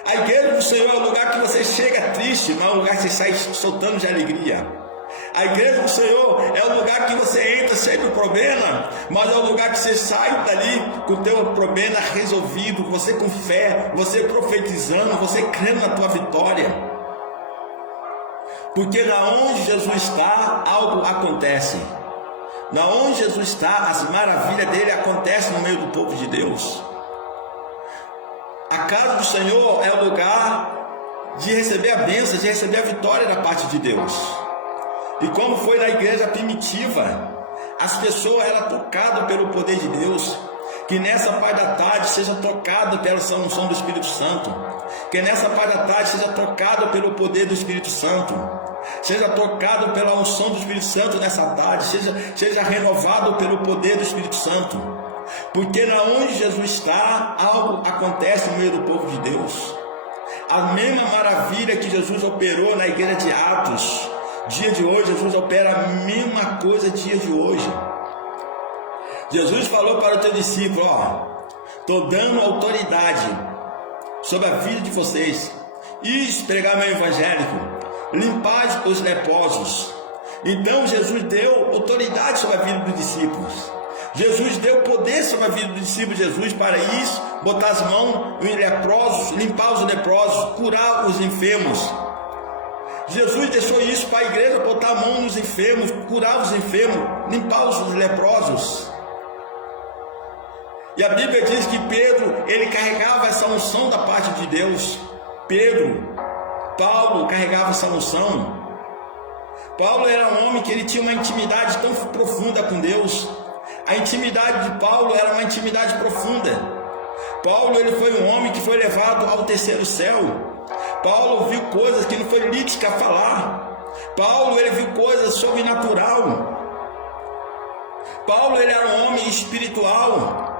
A igreja do Senhor é o lugar que você chega triste, mas é o lugar que você sai soltando de alegria. A igreja do Senhor é o lugar que você entra cheio de problema, mas é o lugar que você sai dali com o teu problema resolvido, você com fé, você profetizando, você crendo na tua vitória. Porque na onde Jesus está, algo acontece. Na onde Jesus está, as maravilhas dele acontecem no meio do povo de Deus. A casa do Senhor é o lugar de receber a bênção, de receber a vitória da parte de Deus. E como foi na igreja primitiva, as pessoas eram tocadas pelo poder de Deus. Que nessa parte da tarde seja tocado pela unção do Espírito Santo. Que nessa parte da tarde seja tocado pelo poder do Espírito Santo. Seja tocado pela unção do Espírito Santo nessa tarde. Seja renovado pelo poder do Espírito Santo. Porque na onde Jesus está, algo acontece no meio do povo de Deus. A mesma maravilha que Jesus operou na igreja de Atos, dia de hoje, Jesus opera a mesma coisa dia de hoje. Jesus falou para o teu discípulo: estou dando autoridade sobre a vida de vocês. E pregar meu evangélico, limpar os leprosos. Então Jesus deu autoridade sobre a vida dos discípulos. Jesus deu poder sobre a vida do discípulo de Jesus para isso, botar as mãos em leprosos, limpar os leprosos, curar os enfermos. Jesus deixou isso para a igreja, botar a mão nos enfermos, curar os enfermos, limpar os leprosos. E a Bíblia diz que Pedro, ele carregava essa unção da parte de Deus. Paulo carregava essa unção. Paulo era um homem que ele tinha uma intimidade tão profunda com Deus. A intimidade de Paulo era uma intimidade profunda. Paulo, ele foi um homem que foi levado ao terceiro céu. Paulo viu coisas que não foi lícito a falar. Paulo, ele viu coisas sobrenatural. Paulo, ele era um homem espiritual.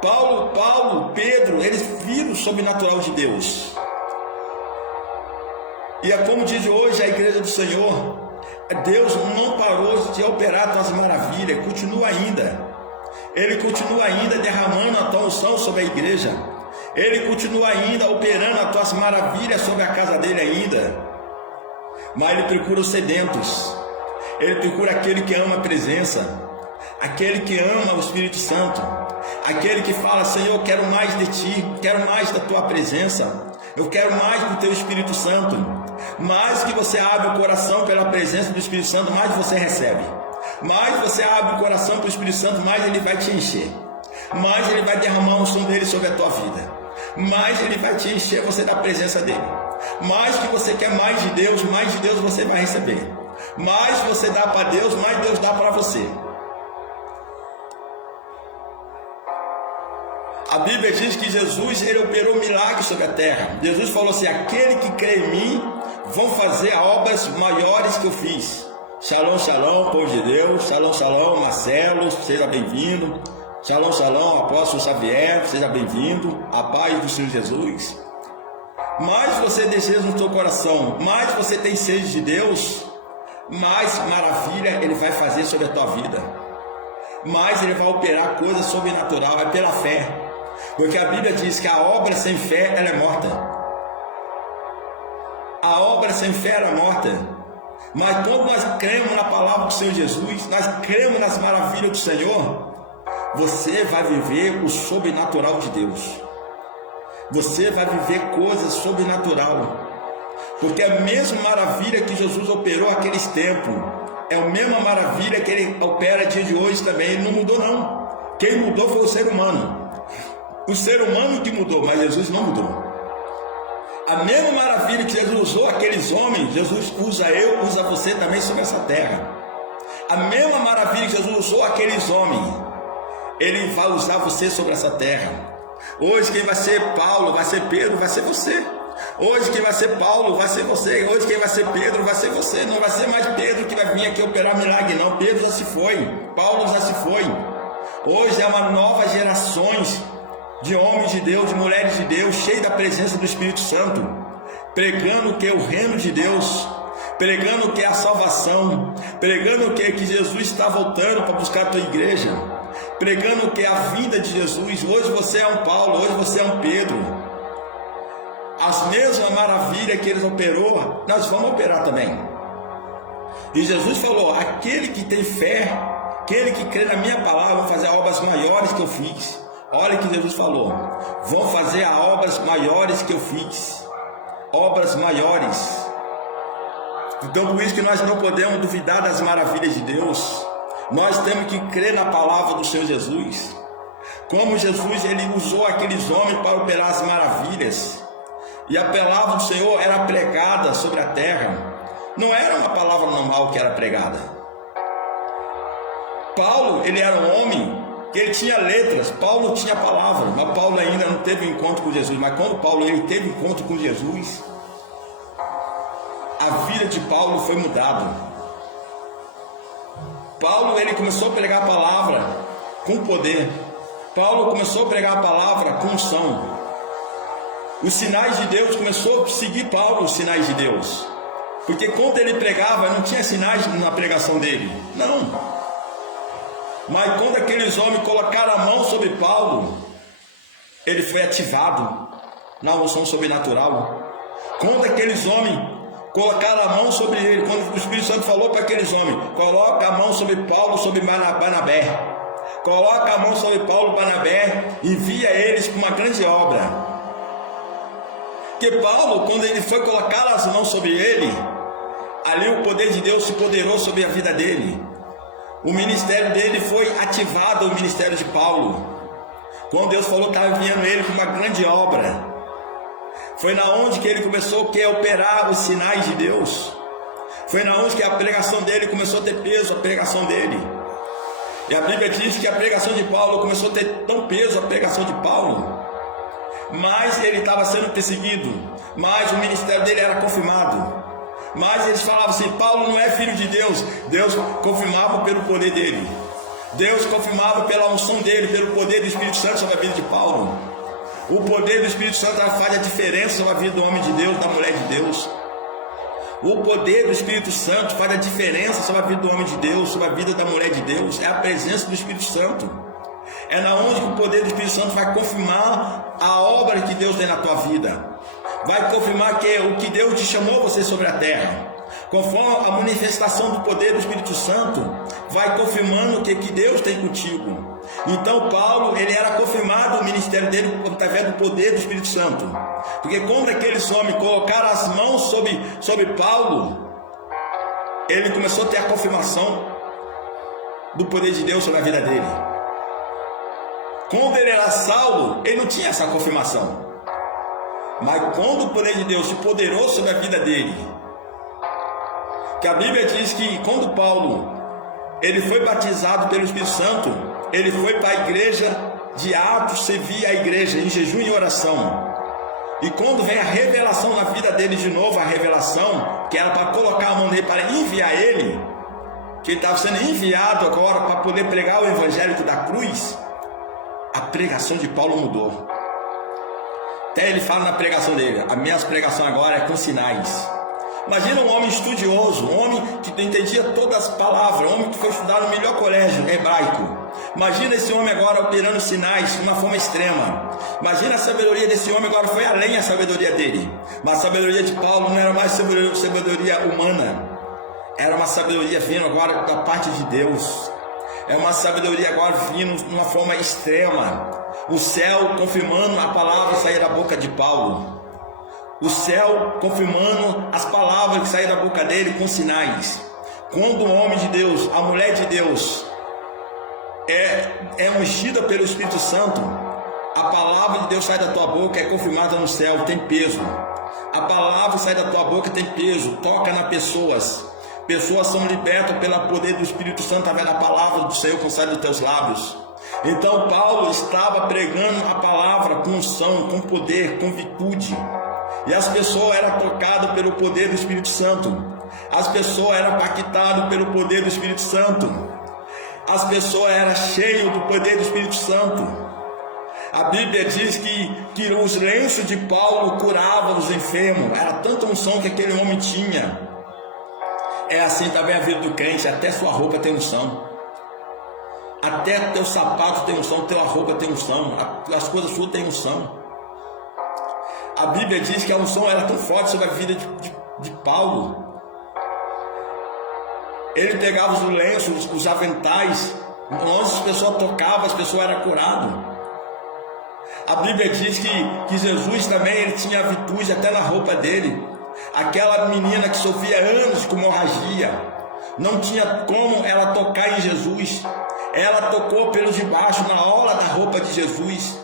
Paulo, Pedro, eles viram o sobrenatural de Deus. E é como diz hoje a igreja do Senhor, Deus não parou de operar tuas maravilhas, continua ainda. Ele continua ainda derramando a tua unção sobre a igreja. Ele continua ainda operando as tuas maravilhas sobre a casa dele ainda. Mas ele procura os sedentos. Ele procura aquele que ama a presença, aquele que ama o Espírito Santo, aquele que fala: Senhor, eu quero mais de ti, quero mais da tua presença, eu quero mais do teu Espírito Santo. Mais que você abre o coração pela presença do Espírito Santo, mais você recebe. Mais você abre o coração para o Espírito Santo, mais ele vai te encher. Mais ele vai derramar o som dele sobre a tua vida. Mais ele vai te encher você da presença dele. Mais que você quer mais de Deus você vai receber. Mais você dá para Deus, mais Deus dá para você. A Bíblia diz que Jesus, ele operou milagres sobre a terra. Jesus falou assim: aquele que crê em mim vão fazer obras maiores que eu fiz. Shalom, shalom, povo de Deus. Shalom, shalom, Marcelo, seja bem-vindo. Shalom, shalom, apóstolo Xavier, seja bem-vindo. A paz do Senhor Jesus. Mais você deseja no seu coração, mais você tem sede de Deus, mais maravilha ele vai fazer sobre a tua vida. Mais ele vai operar coisas sobrenaturais, é pela fé. Porque a Bíblia diz que a obra sem fé, ela é morta. A obra sem fé era morta. Mas quando nós cremos na palavra do Senhor Jesus, nós cremos nas maravilhas do Senhor, você vai viver o sobrenatural de Deus. Você vai viver coisas sobrenaturais. Porque a mesma maravilha que Jesus operou naqueles tempos é a mesma maravilha que ele opera dia de hoje também. Ele não mudou não. Quem mudou foi o ser humano. O ser humano que mudou, mas Jesus não mudou. A mesma maravilha que Jesus usou aqueles homens, Jesus usa usa você também sobre essa terra. A mesma maravilha que Jesus usou aqueles homens, ele vai usar você sobre essa terra. Hoje quem vai ser Paulo, vai ser Pedro, vai ser você. Hoje quem vai ser Paulo, vai ser você. Hoje quem vai ser Pedro, vai ser você. Não vai ser mais Pedro que vai vir aqui operar milagre, não. Pedro já se foi, Paulo já se foi. Hoje é uma nova geração de homens de Deus, de mulheres de Deus, cheios da presença do Espírito Santo, pregando que é o reino de Deus, pregando que é a salvação, pregando que Jesus está voltando para buscar a tua igreja, pregando que é a vinda de Jesus. Hoje você é um Paulo, hoje você é um Pedro. As mesmas maravilhas que eles operou, nós vamos operar também. E Jesus falou: aquele que tem fé, aquele que crê na minha palavra, vai fazer obras maiores que eu fiz. Olha o que Jesus falou: vão fazer as obras maiores que eu fiz. Obras maiores. Então por isso que nós não podemos duvidar das maravilhas de Deus. Nós temos que crer na palavra do Senhor Jesus. Como Jesus, ele usou aqueles homens para operar as maravilhas. E a palavra do Senhor era pregada sobre a terra. Não era uma palavra normal que era pregada. Paulo, ele era um homem que ele tinha letras. Paulo tinha palavras, mas Paulo ainda não teve um encontro com Jesus. Mas quando Paulo ele teve um encontro com Jesus, a vida de Paulo foi mudada. Paulo, ele começou a pregar a palavra com poder. Paulo começou a pregar a palavra com unção. Os sinais de Deus começou a seguir Paulo, os sinais de Deus. Porque quando ele pregava, não tinha sinais na pregação dele. Não. Mas quando aqueles homens colocaram a mão sobre Paulo, ele foi ativado na unção sobrenatural. Quando aqueles homens colocaram a mão sobre ele, quando o Espírito Santo falou para aqueles homens: coloca a mão sobre Paulo, sobre Barnabé. Coloca a mão sobre Paulo, Barnabé, envia eles para uma grande obra. Porque Paulo, quando ele foi colocar as mãos sobre ele, ali o poder de Deus se poderou sobre a vida dele. O ministério dele foi ativado, o ministério de Paulo. Quando Deus falou que estava enviando ele para uma grande obra, foi na onde que ele começou a operar os sinais de Deus. Foi na onde que a pregação dele começou a ter peso, a pregação dele. E a Bíblia diz que a pregação de Paulo começou a ter tão peso, a pregação de Paulo, mas ele estava sendo perseguido, mas o ministério dele era confirmado. Mas eles falavam assim: Paulo não é filho de Deus. Deus confirmava pelo poder dele. Deus confirmava pela unção dele, pelo poder do Espírito Santo sobre a vida de Paulo. O poder do Espírito Santo faz a diferença sobre a vida do homem de Deus, da mulher de Deus. O poder do Espírito Santo faz a diferença sobre a vida do homem de Deus, sobre a vida da mulher de Deus. É a presença do Espírito Santo. É na onde que o poder do Espírito Santo vai confirmar a obra que Deus tem na tua vida. Vai confirmar que o que Deus te chamou você sobre a terra. Conforme a manifestação do poder do Espírito Santo, vai confirmando o que Deus tem contigo. Então Paulo, ele era confirmado o ministério dele através do poder do Espírito Santo. Porque quando aqueles homens colocaram as mãos sobre Paulo, ele começou a ter a confirmação do poder de Deus sobre a vida dele. Quando ele era Saulo, ele não tinha essa confirmação. Mas quando o poder de Deus se poderou sobre a vida dele, que a Bíblia diz que quando Paulo ele foi batizado pelo Espírito Santo, ele foi para a igreja de Atos, servir a igreja em jejum e oração. E quando vem a revelação na vida dele de novo, a revelação que era para colocar a mão nele, para enviar ele, que ele estava sendo enviado agora para poder pregar o evangelho da cruz, a pregação de Paulo mudou. Até ele fala na pregação dele: a minha pregação agora é com sinais. Imagina um homem estudioso, um homem que entendia todas as palavras, um homem que foi estudar no melhor colégio hebraico. Imagina esse homem agora operando sinais de uma forma extrema. Imagina a sabedoria desse homem agora, foi além a sabedoria dele. Mas a sabedoria de Paulo não era mais sabedoria humana, era uma sabedoria vindo agora da parte de Deus. É uma sabedoria agora vindo de uma forma extrema. O céu confirmando a palavra sair da boca de Paulo. O céu confirmando as palavras que saíram da boca dele com sinais. Quando o homem de Deus, a mulher de Deus é ungida pelo Espírito Santo, a palavra de Deus sai da tua boca, é confirmada no céu, tem peso. A palavra sai da tua boca, tem peso, toca nas pessoas. Pessoas são libertas pelo poder do Espírito Santo através da palavra do Senhor que sai dos teus lábios. Então Paulo estava pregando a palavra com unção, com poder, com virtude. E as pessoas eram tocadas pelo poder do Espírito Santo. As pessoas eram impactadas pelo poder do Espírito Santo. As pessoas eram cheias do poder do Espírito Santo. A Bíblia diz que os lenços de Paulo curavam os enfermos. Era tanta unção que aquele homem tinha. É assim também a vida do crente. Até sua roupa tem unção. Até teu sapato tem unção. Tua roupa tem unção. As coisas suas têm unção. A Bíblia diz que a unção era tão forte sobre a vida de Paulo. Ele pegava os lenços, os aventais, onde as pessoas tocavam, as pessoas eram curadas. A Bíblia diz que Jesus também ele tinha virtude até na roupa dele. Aquela menina que sofria anos com hemorragia, não tinha como ela tocar em Jesus. Ela tocou pelo debaixo, na orla da roupa de Jesus.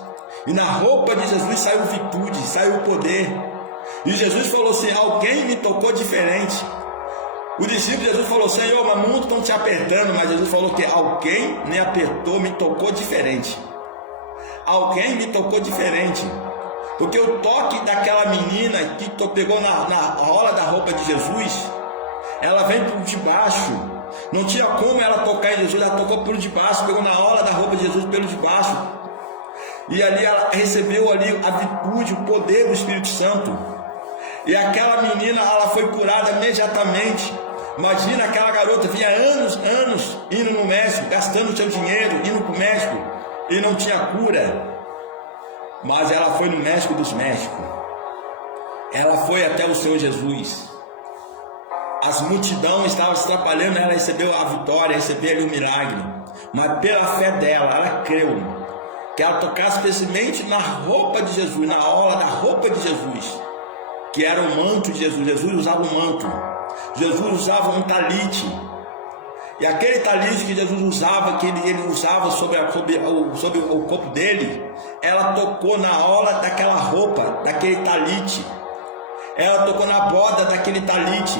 E na roupa de Jesus saiu virtude, saiu poder. E Jesus falou assim: alguém me tocou diferente. O discípulo de Jesus falou: Senhor, mas muitos estão te apertando. Mas Jesus falou que alguém me apertou, me tocou diferente. Alguém me tocou diferente. Porque o toque daquela menina que pegou na orla da roupa de Jesus, ela vem por debaixo. Não tinha como ela tocar em Jesus, ela tocou por debaixo, pegou na orla da roupa de Jesus pelo debaixo. E ali ela recebeu ali a virtude, o poder do Espírito Santo. E aquela menina, ela foi curada imediatamente. Imagina aquela garota, vinha anos indo no México, gastando seu dinheiro, indo para o México, e não tinha cura. Mas ela foi no México dos Méxicos. Ela foi até o Senhor Jesus. As multidões estavam se atrapalhando, ela recebeu a vitória, recebeu ali o milagre. Mas pela fé dela, ela creu que ela tocasse especialmente na roupa de Jesus, na orla da roupa de Jesus, que era o manto de Jesus. Jesus usava um manto, Jesus usava um talite, e aquele talite que Jesus usava, que ele usava sobre o corpo dele, ela tocou na orla daquela roupa, daquele talite, ela tocou na borda daquele talite,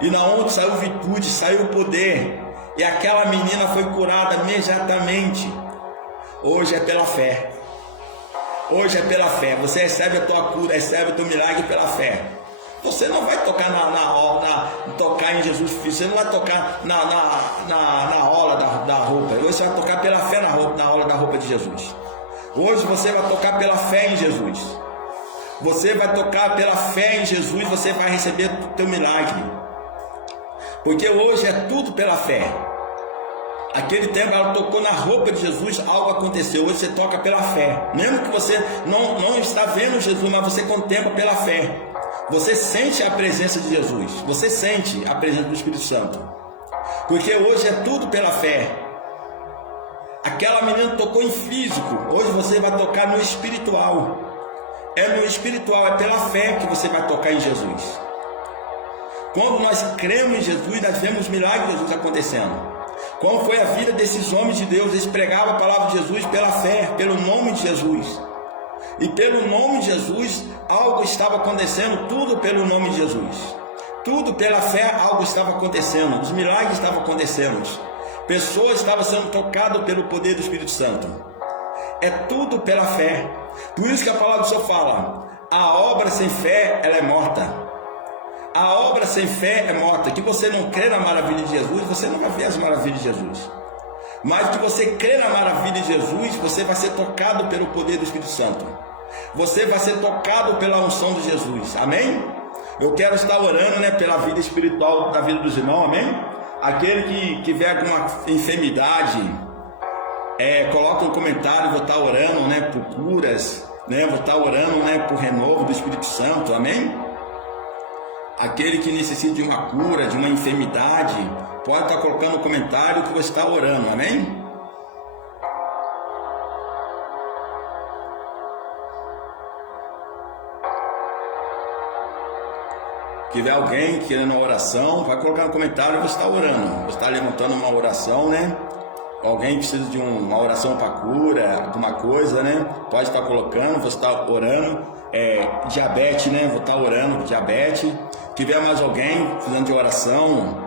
e na onde saiu virtude, saiu poder, e aquela menina foi curada imediatamente. Hoje é pela fé. Hoje é pela fé. Você recebe a tua cura, recebe o teu milagre pela fé. Você não vai tocar tocar em Jesus, você não vai tocar na ola da roupa. Hoje você vai tocar pela fé na ola da roupa de Jesus. Hoje você vai tocar pela fé em Jesus. Você vai tocar pela fé em Jesus, você vai receber o teu milagre. Porque hoje é tudo pela fé. Aquele tempo ela tocou na roupa de Jesus, algo aconteceu. Hoje você toca pela fé. Mesmo que você não está vendo Jesus, mas você contempla pela fé. Você sente a presença de Jesus. Você sente a presença do Espírito Santo. Porque hoje é tudo pela fé. Aquela menina tocou em físico. Hoje você vai tocar no espiritual. É no espiritual, é pela fé que você vai tocar em Jesus. Quando nós cremos em Jesus, nós vemos milagres de Jesus acontecendo. Como foi a vida desses homens de Deus? Eles pregavam a palavra de Jesus pela fé, pelo nome de Jesus. E pelo nome de Jesus, algo estava acontecendo, tudo pelo nome de Jesus. Tudo pela fé, algo estava acontecendo, os milagres estavam acontecendo. Pessoas estavam sendo tocadas pelo poder do Espírito Santo. É tudo pela fé. Por isso que a palavra do Senhor fala, a obra sem fé, ela é morta. A obra sem fé é morta. Que você não crê na maravilha de Jesus, você não vai ver as maravilhas de Jesus. Mas que você crê na maravilha de Jesus, você vai ser tocado pelo poder do Espírito Santo. Você vai ser tocado pela unção de Jesus. Amém? Eu quero estar orando, pela vida espiritual da vida dos irmãos. Amém? Aquele que tiver alguma enfermidade, coloca um comentário. Vou estar orando, por curas, vou estar orando, por renovo do Espírito Santo. Amém? Aquele que necessita de uma cura, de uma enfermidade, pode estar colocando um comentário que você está orando, amém? Se tiver alguém querendo uma oração, vai colocar no comentário que você está orando. Você está levantando uma oração, Alguém precisa de uma oração para cura, alguma coisa, Pode estar colocando, você está orando. Diabetes, vou estar orando por diabetes. Se tiver mais alguém precisando de oração,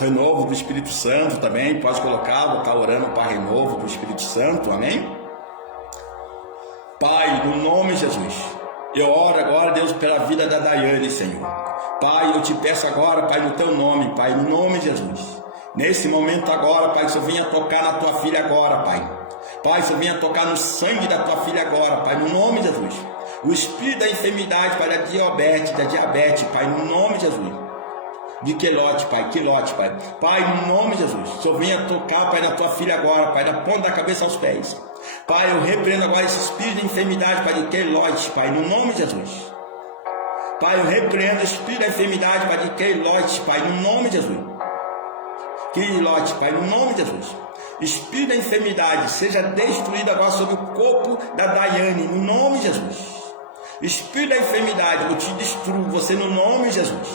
renovo do Espírito Santo também, pode colocar, vou estar orando para renovo do Espírito Santo, amém? Pai, no nome de Jesus, eu oro agora, Deus, pela vida da Daiane, Senhor. Pai, eu te peço agora, Pai, no teu nome, Pai, no nome de Jesus. Nesse momento agora, Pai, que o Senhor venha tocar na tua filha agora, Pai. Pai, que o Senhor venha tocar no sangue da tua filha agora, Pai, no nome de Jesus. O espírito da enfermidade, Pai, da diabetes, Pai, no nome de Jesus. De quelote, Pai. Pai, no nome de Jesus. O Senhor venha tocar, Pai, na tua filha agora, Pai, da ponta da cabeça aos pés. Pai, eu repreendo agora esse espírito de enfermidade, Pai, de quelote, Pai, no nome de Jesus. Pai, eu repreendo o espírito da enfermidade, Pai, de quelote, Pai, no nome de Jesus. Quelote, Pai, no nome de Jesus. Espírito da enfermidade, seja destruído agora sobre o corpo da Daiane, no nome de Jesus. Espírito da enfermidade, eu te destruo, você no nome de Jesus.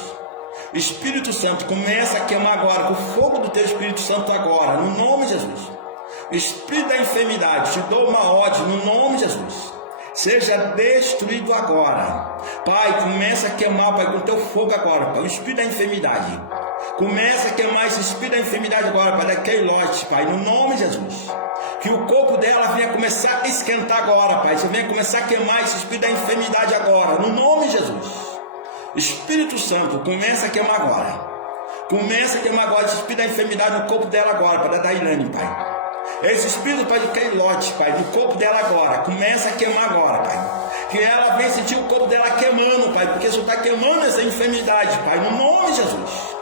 Espírito Santo, começa a queimar agora, com o fogo do teu Espírito Santo agora, no nome de Jesus. Espírito da enfermidade, te dou uma ordem, no nome de Jesus. Seja destruído agora. Pai, começa a queimar, Pai, com o teu fogo agora, Pai, o Espírito da enfermidade. Começa a queimar esse Espírito da enfermidade agora, Pai, da quelote, Pai, no nome de Jesus. Que o corpo dela venha começar a esquentar agora, Pai. Você venha começar a queimar esse espírito da enfermidade agora, no nome de Jesus. Espírito Santo, começa a queimar agora. Começa a queimar agora esse espírito da enfermidade no corpo dela agora, Pai, da Dailane, Pai. Esse espírito, Pai, de quelote, Pai, no corpo dela agora. Começa a queimar agora, Pai. Que ela venha sentir o corpo dela queimando, Pai, porque o Senhor está queimando essa enfermidade, Pai, no nome de Jesus.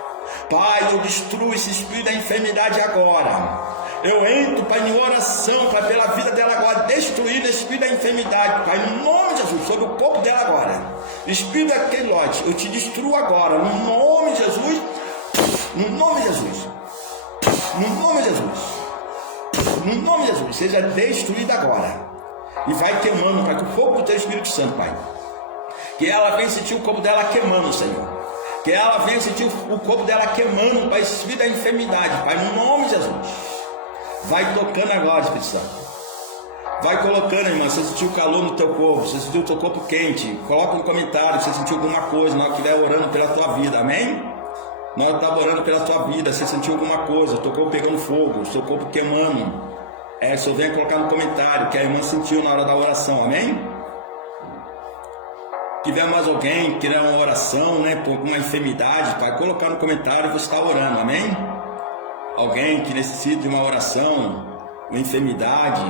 Pai, eu destruo esse espírito da enfermidade agora. Eu entro, Pai, em oração, Pai, pela vida dela agora, destruindo esse espírito da enfermidade, Pai, no nome de Jesus, sobre o corpo dela agora. Espírito da quelote, eu te destruo agora, no nome de Jesus, no nome de Jesus, no nome de Jesus, no nome de Jesus, seja destruída agora. E vai queimando, Pai, com o fogo do teu Espírito Santo, Pai. Que ela venha sentir o corpo dela queimando, Senhor. Que ela venha sentir o corpo dela queimando, Pai, esse espírito da enfermidade, Pai, no nome de Jesus. Vai tocando agora, Espírito Santo. Vai colocando, irmão. Você sentiu calor no teu corpo, você sentiu o teu corpo quente. Coloca no comentário se você sentiu alguma coisa, na hora que estiver orando pela tua vida, amém? Na hora que estava orando pela tua vida, você sentiu alguma coisa, teu corpo pegando fogo, seu corpo queimando. Só venha colocar no comentário que a irmã sentiu na hora da oração, amém? tiver mais alguém que queira uma oração, né, por uma enfermidade, Pai, colocar no comentário, você está orando, amém? Alguém que necessita de uma oração, uma enfermidade,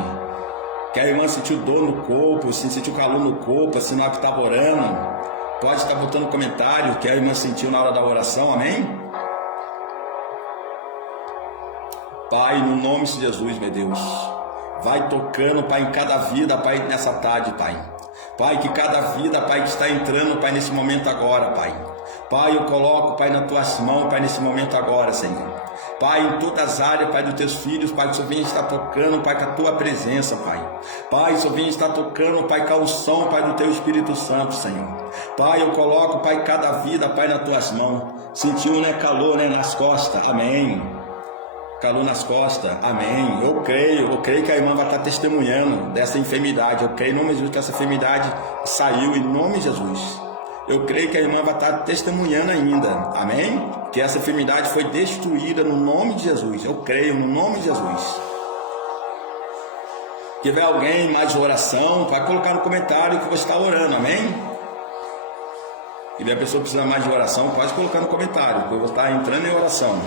que a irmã sentiu dor no corpo, se sentiu calor no corpo, sinal que estava orando, pode estar botando no comentário que a irmã sentiu na hora da oração, amém? Pai, no nome de Jesus, meu Deus, vai tocando, Pai, em cada vida, Pai, nessa tarde, Pai. Pai, que cada vida, Pai, que está entrando, Pai, nesse momento agora, Pai. Pai, eu coloco, Pai, nas tuas mãos, Pai, nesse momento agora, Senhor. Pai, em todas as áreas, Pai, dos teus filhos, Pai, que o Senhor venha estar tocando, Pai, com a tua presença, Pai. Pai, o Senhor venha estar tocando, Pai, com a unção, Pai, do teu Espírito Santo, Senhor. Pai, eu coloco, Pai, cada vida, Pai, nas tuas mãos. Sentiu, né, calor, né, nas costas, amém. Calor nas costas, amém. Eu creio que a irmã vai estar testemunhando dessa enfermidade. Eu creio em nome de Jesus que essa enfermidade saiu em nome de Jesus. Eu creio que a irmã vai estar testemunhando ainda, amém? Que essa enfermidade foi destruída no nome de Jesus. Eu creio no nome de Jesus. Se tiver alguém mais oração, vai colocar no comentário que você está orando, amém? Se tiver pessoa que precisa mais de oração, pode colocar no comentário, que eu vou estar entrando em oração.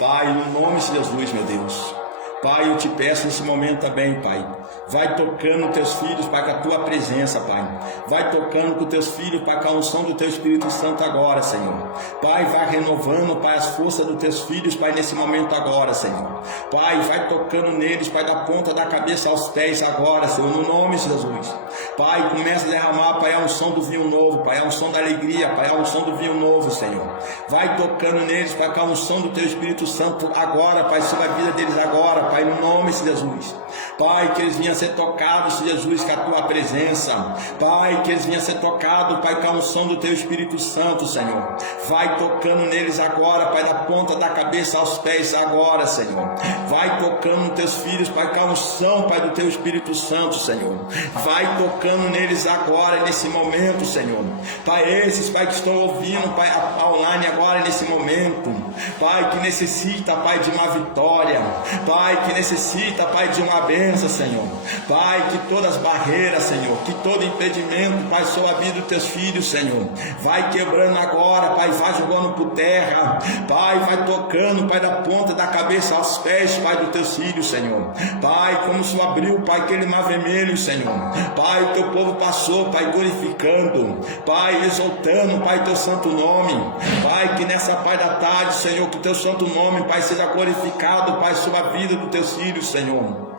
Pai, no nome de Jesus, meu Deus. Pai, eu te peço nesse momento também, Pai. Vai tocando teus filhos, Pai, com a tua presença, Pai. Vai tocando com teus filhos, Pai, com a unção do teu Espírito Santo agora, Senhor. Pai, vai renovando, Pai, as forças dos teus filhos, Pai, nesse momento agora, Senhor. Pai, vai tocando neles, Pai, da ponta da cabeça aos pés agora, Senhor, no nome de Jesus. Pai, começa a derramar, Pai, a unção do vinho novo, Pai, a unção da alegria, Pai, a unção do vinho novo, Senhor. Vai tocando neles, Pai, com a unção do teu Espírito Santo agora, Pai, sobre a vida deles agora, Pai, no nome de Jesus. Pai, que eles venham a ser tocados, Jesus, com a tua presença. Pai, que eles venham a ser tocados, Pai, com a unção do teu Espírito Santo, Senhor. Vai tocando neles agora, Pai, da ponta da cabeça aos pés agora, Senhor. Vai tocando nos teus filhos, Pai, com a unção, Pai, do teu Espírito Santo, Senhor. Vai tocando neles agora, nesse momento, Senhor. Pai, esses, Pai, que estão ouvindo, Pai, online agora, nesse momento. Pai, que necessita, Pai, de uma vitória. Pai, que necessita, Pai, de uma bênção, Senhor. Pai, que todas as barreiras, Senhor, que todo impedimento, Pai, sobre a vida dos teus filhos, Senhor, vai quebrando agora, Pai, vai jogando por terra. Pai, vai tocando, Pai, da ponta da cabeça aos pés, Pai, dos teus filhos, Senhor. Pai, como se abriu, Pai, aquele mar vermelho, Senhor. Pai, o teu povo passou, Pai, glorificando, Pai, exaltando, Pai, teu santo nome. Pai, que nessa, Pai, da tarde, Senhor, que o teu santo nome, Pai, seja glorificado, Pai, sobre a vida dos teus filhos, Senhor.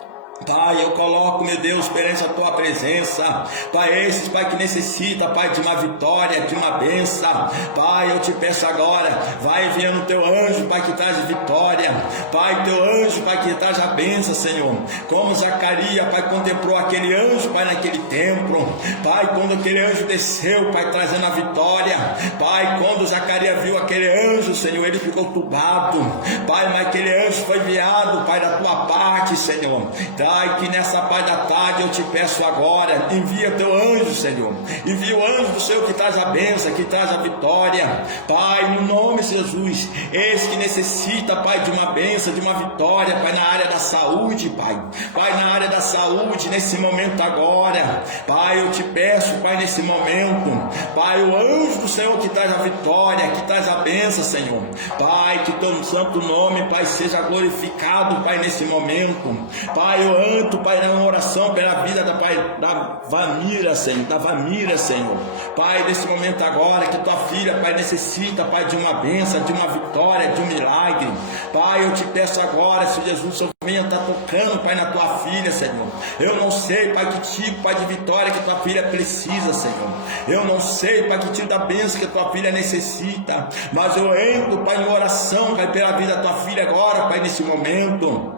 Pai, eu coloco, meu Deus, perante a tua presença, Pai, esses, Pai, que necessita, Pai, de uma vitória, de uma bênção. Pai, eu te peço agora, vai enviando o teu anjo, Pai, que traz vitória. Pai, teu anjo, Pai, que traz a bênção, Senhor. Como Zacarias, Pai, contemplou aquele anjo, Pai, naquele templo. Pai, quando aquele anjo desceu, Pai, trazendo a vitória. Pai, quando Zacarias viu aquele anjo, Senhor, ele ficou turbado. Pai, mas aquele anjo foi enviado, Pai, da tua parte, Senhor. Pai, que nessa, Pai, da tarde eu te peço agora, envia teu anjo, Senhor. Envia o anjo do Senhor que traz a bênção, que traz a vitória. Pai, no nome de Jesus, esse que necessita, Pai, de uma bênção, de uma vitória, Pai, na área da saúde, Pai. Pai, na área da saúde, nesse momento agora. Pai, eu te peço, Pai, nesse momento. Pai, o anjo do Senhor que traz a vitória, que traz a bênção, Senhor. Pai, que teu santo nome, Pai, seja glorificado, Pai, nesse momento. Pai, eu ando, Pai, na oração pela vida da, Pai, da Vamira, Senhor. Pai, nesse momento agora, que tua filha, Pai, necessita, Pai, de uma bênção, de uma vitória, de um milagre. Pai, eu te peço agora, se Jesus, Senhor, venha estar tocando, Pai, na tua filha, Senhor. Eu não sei, Pai, que tipo, Pai, de vitória que tua filha precisa, Senhor. Eu não sei, Pai, que tipo da bênção que tua filha necessita. Mas eu entro, Pai, em oração, Pai, pela vida da tua filha agora, Pai, nesse momento.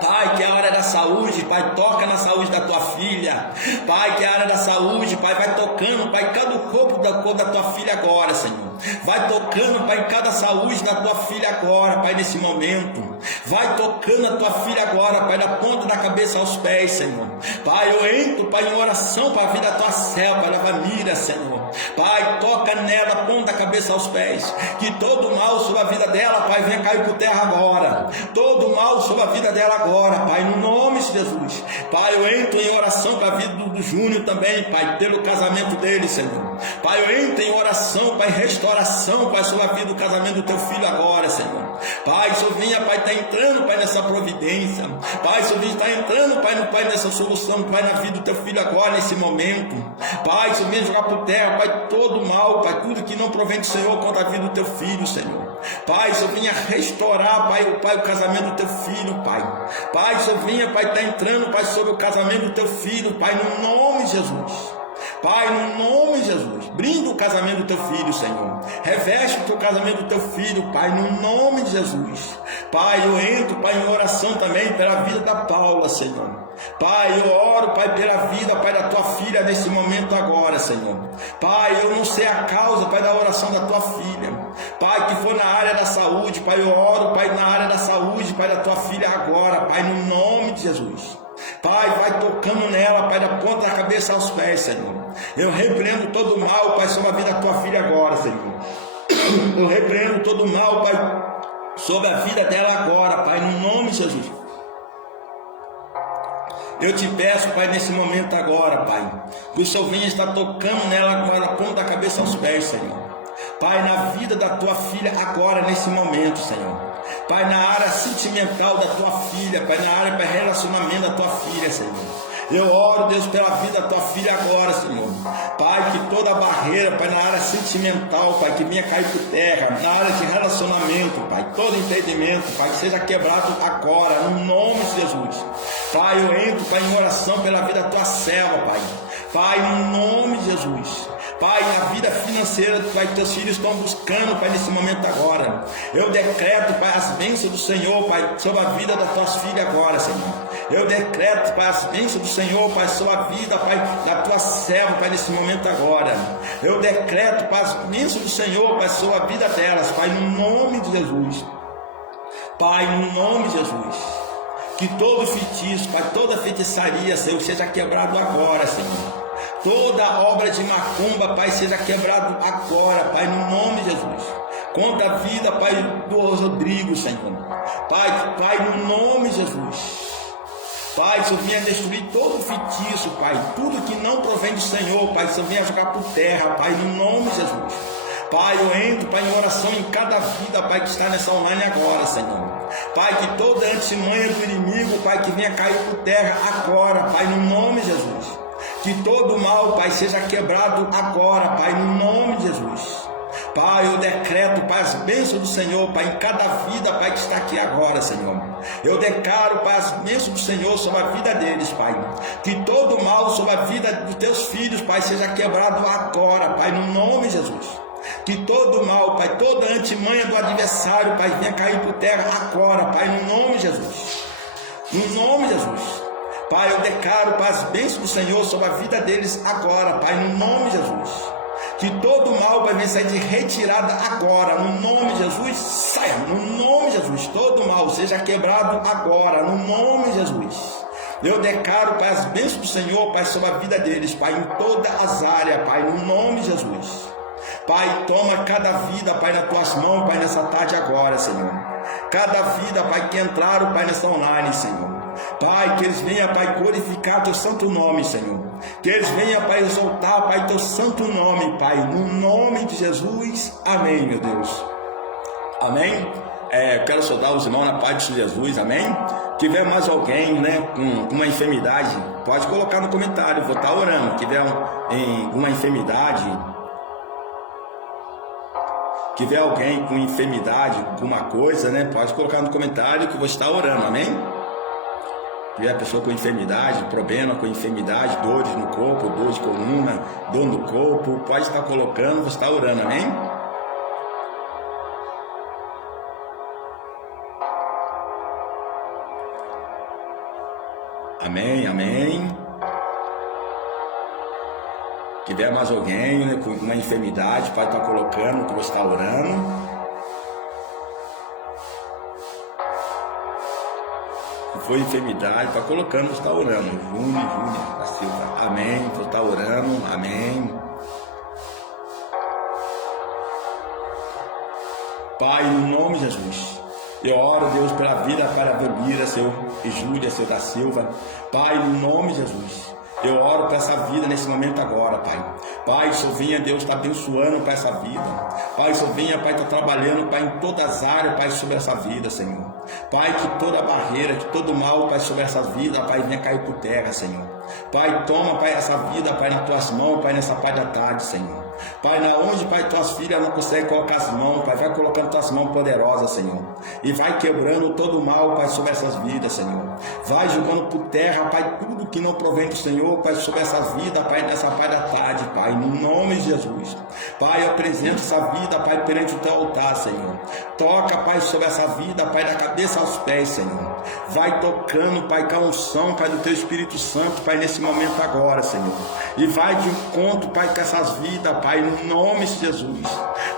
Pai, que é a área da saúde, Pai, toca na saúde da tua filha. Pai, que é a área da saúde, Pai, vai tocando, Pai, cada corpo da tua filha agora, Senhor. Vai tocando, Pai, em cada saúde da tua filha agora, Pai, nesse momento. Vai tocando a tua filha agora, Pai, da ponta da cabeça aos pés, Senhor. Pai, eu entro, Pai, em oração para a vida da tua selva, Pai, da família, Senhor. Pai, toca nela, da ponta da cabeça aos pés. Que todo mal sobre a vida dela, Pai, venha cair por terra agora. Todo mal sobre a vida dela agora, Pai, no nome de Jesus. Pai, eu entro em oração para a vida do Júnior também, Pai, pelo casamento dele, Senhor. Pai, eu entro em oração, Pai, restauração, Pai, sobre a vida do casamento do teu filho agora, Senhor. Pai, Senhor, venha, Pai, está entrando, Pai, nessa providência. Pai, Senhor, está entrando, Pai, nessa solução, Pai, na vida do teu filho agora, nesse momento. Pai, Senhor, venha jogar por terra, Pai, todo mal, Pai, tudo que não provém do Senhor contra a vida do teu filho, Senhor. Pai, Senhor, venha restaurar, Pai, o casamento do teu filho, Pai. Pai, Senhor, venha, Pai, está entrando, Pai, sobre o casamento do teu filho, Pai, no nome de Jesus. Pai, no nome de Jesus, brinda o casamento do teu filho, Senhor. Reveste o teu casamento do teu filho, Pai, no nome de Jesus. Pai, eu entro, Pai, em oração também pela vida da Paula, Senhor. Pai, eu oro, Pai, pela vida, Pai, da tua filha nesse momento agora, Senhor. Pai, eu não sei a causa, Pai, da oração da tua filha. Pai, que for na área da saúde, Pai, eu oro, Pai, na área da saúde, Pai, da tua filha agora, Pai, no nome de Jesus. Pai, vai tocando nela, Pai, da ponta da cabeça aos pés, Senhor. Eu repreendo todo o mal, Pai, sobre a vida da tua filha agora, Senhor. Eu repreendo todo o mal, Pai, sobre a vida dela agora, Pai, no nome de Jesus. Eu te peço, Pai, nesse momento agora, Pai, que o Senhor venha estar tocando nela agora, da ponta da cabeça aos pés, Senhor. Pai, na vida da tua filha agora, nesse momento, Senhor. Pai, na área sentimental da tua filha, Pai, na área para relacionamento da tua filha, Senhor. Eu oro, Deus, pela vida da tua filha agora, Senhor. Pai, que toda barreira, Pai, na área sentimental, Pai, que venha cair por terra, na área de relacionamento, Pai, todo impedimento, Pai, que seja quebrado agora, no nome de Jesus. Pai, eu entro, Pai, em oração pela vida da tua serva, Pai. Pai, no nome de Jesus. Pai, a vida financeira, Pai, que teus filhos estão buscando, Pai, nesse momento agora. Eu decreto, Pai, as bênçãos do Senhor, Pai, sobre a vida das tuas filhas agora, Senhor. Eu decreto, Pai, as bênçãos do Senhor, Pai, sobre a vida, Pai, da tua serva, Pai, nesse momento agora. Eu decreto, Pai, as bênçãos do Senhor, Pai, sobre a vida delas, Pai, no nome de Jesus. Pai, no nome de Jesus. Que todo feitiço, Pai, toda feitiçaria, Senhor, seja quebrado agora, Senhor. Toda obra de macumba, Pai, seja quebrado agora, Pai, no nome de Jesus. Contra a vida, Pai, do Rodrigo, Senhor. Pai, no nome de Jesus. Pai, Senhor, venha destruir todo feitiço, Pai. Tudo que não provém do Senhor, Pai, Senhor, venha jogar por terra, Pai, no nome de Jesus. Pai, eu entro, Pai, em oração em cada vida, Pai, que está nessa online agora, Senhor. Pai, que toda antimanha do inimigo, Pai, que venha cair por terra agora, Pai, no nome de Jesus. Que todo mal, Pai, seja quebrado agora, Pai, no nome de Jesus. Pai, eu decreto, Pai, as bênçãos do Senhor, Pai, em cada vida, Pai, que está aqui agora, Senhor. Eu declaro, Pai, as bênçãos do Senhor sobre a vida deles, Pai. Que todo mal sobre a vida dos teus filhos, Pai, seja quebrado agora, Pai, no nome de Jesus. Que todo mal, Pai, toda antimanha do adversário, Pai, venha cair por terra agora, Pai, no nome de Jesus. No nome de Jesus. Pai, eu declaro, Pai, as bênçãos do Senhor sobre a vida deles agora, Pai, no nome de Jesus. Que todo mal, Pai, venha sair de retirada agora, no nome de Jesus. Saia, no nome de Jesus. Todo mal seja quebrado agora, no nome de Jesus. Eu declaro, Pai, as bênçãos do Senhor, Pai, sobre a vida deles, Pai, em todas as áreas, Pai, no nome de Jesus. Pai, toma cada vida, Pai, nas tuas mãos, Pai, nessa tarde agora, Senhor. Cada vida, Pai, que entraram, Pai, nessa online, Senhor. Pai, que eles venham, Pai, glorificar teu santo nome, Senhor. Que eles venham, Pai, exaltar, Pai, teu santo nome, Pai, no nome de Jesus. Amém, meu Deus. Amém. Quero saudar os irmãos na paz de Jesus, amém. Se tiver mais alguém, né, com uma enfermidade, pode colocar no comentário, vou estar orando. Se tiver uma enfermidade, se tiver alguém com enfermidade, alguma coisa, né, pode colocar no comentário que eu vou estar orando, amém. Se tiver pessoa com enfermidade, problema com enfermidade, dores no corpo, dor de coluna, dor no corpo, pode estar colocando, vou estar orando, amém. Amém, amém. tiver mais alguém, né, com uma enfermidade, Pai, está colocando, que você está orando. Se for enfermidade, está colocando, você está orando. Júnior da Silva, amém. Você está orando, amém. Pai, em nome de Jesus, eu oro, Deus, pela vida para a Belmira, seu e Júlia, seu da Silva. Pai, em nome de Jesus, eu oro para essa vida nesse momento agora, Pai. Pai, só venha, Deus, está abençoando para essa vida. Pai, só venha, Pai, está trabalhando, Pai, em todas as áreas, Pai, sobre essa vida, Senhor. Pai, que toda barreira, que todo mal, Pai, sobre essa vida, Pai, venha cair por terra, Senhor. Pai, toma, Pai, essa vida, Pai, nas tuas mãos, Pai, nessa parte da tarde, Senhor. Pai, na onde, Pai, tuas filhas não conseguem colocar as mãos, Pai, vai colocando tuas mãos poderosas, Senhor. E vai quebrando todo o mal, Pai, sobre essas vidas, Senhor. Vai jogando por terra, Pai, tudo que não provém do Senhor, Pai, sobre essas vidas, Pai, nessa parte da tarde, Pai, no nome de Jesus. Pai, eu apresento essa vida, Pai, perante o teu altar, Senhor. Toca, Pai, sobre essa vida, Pai, da cabeça aos pés, Senhor. Vai tocando, Pai, com a unção, Pai, do teu Espírito Santo, Pai, nesse momento agora, Senhor. E vai de encontro, Pai, com essas vidas, Pai, no nome de Jesus.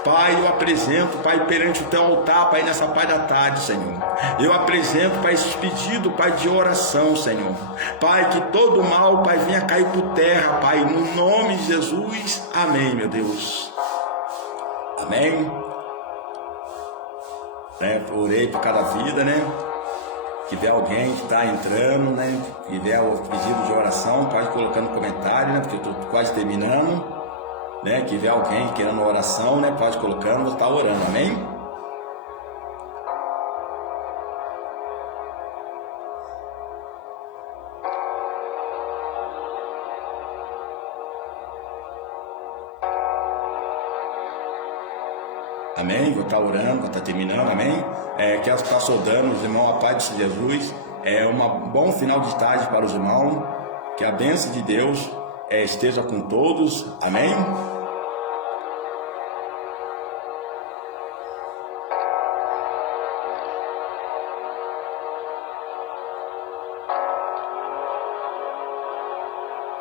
Pai, eu apresento, Pai, perante o teu altar, Pai, nessa parte da tarde, Senhor. Eu apresento, Pai, esse pedido, Pai, de oração, Senhor. Pai, que todo mal, Pai, venha cair por terra, Pai, no nome de Jesus. Amém, meu Deus. Amém. Orei por cada vida, né? Se tiver alguém que está entrando, né? Se tiver o pedido de oração, pode colocar no comentário, né? Porque eu estou quase terminando, né? Se tiver alguém querendo oração, né? Pode colocar, vou estar orando, amém? Amém? Vou estar orando, vou estar terminando, amém? Quero estar saudando os irmãos, a paz de Jesus. Um bom final de tarde para os irmãos. Que a bênção de Deus esteja com todos, amém?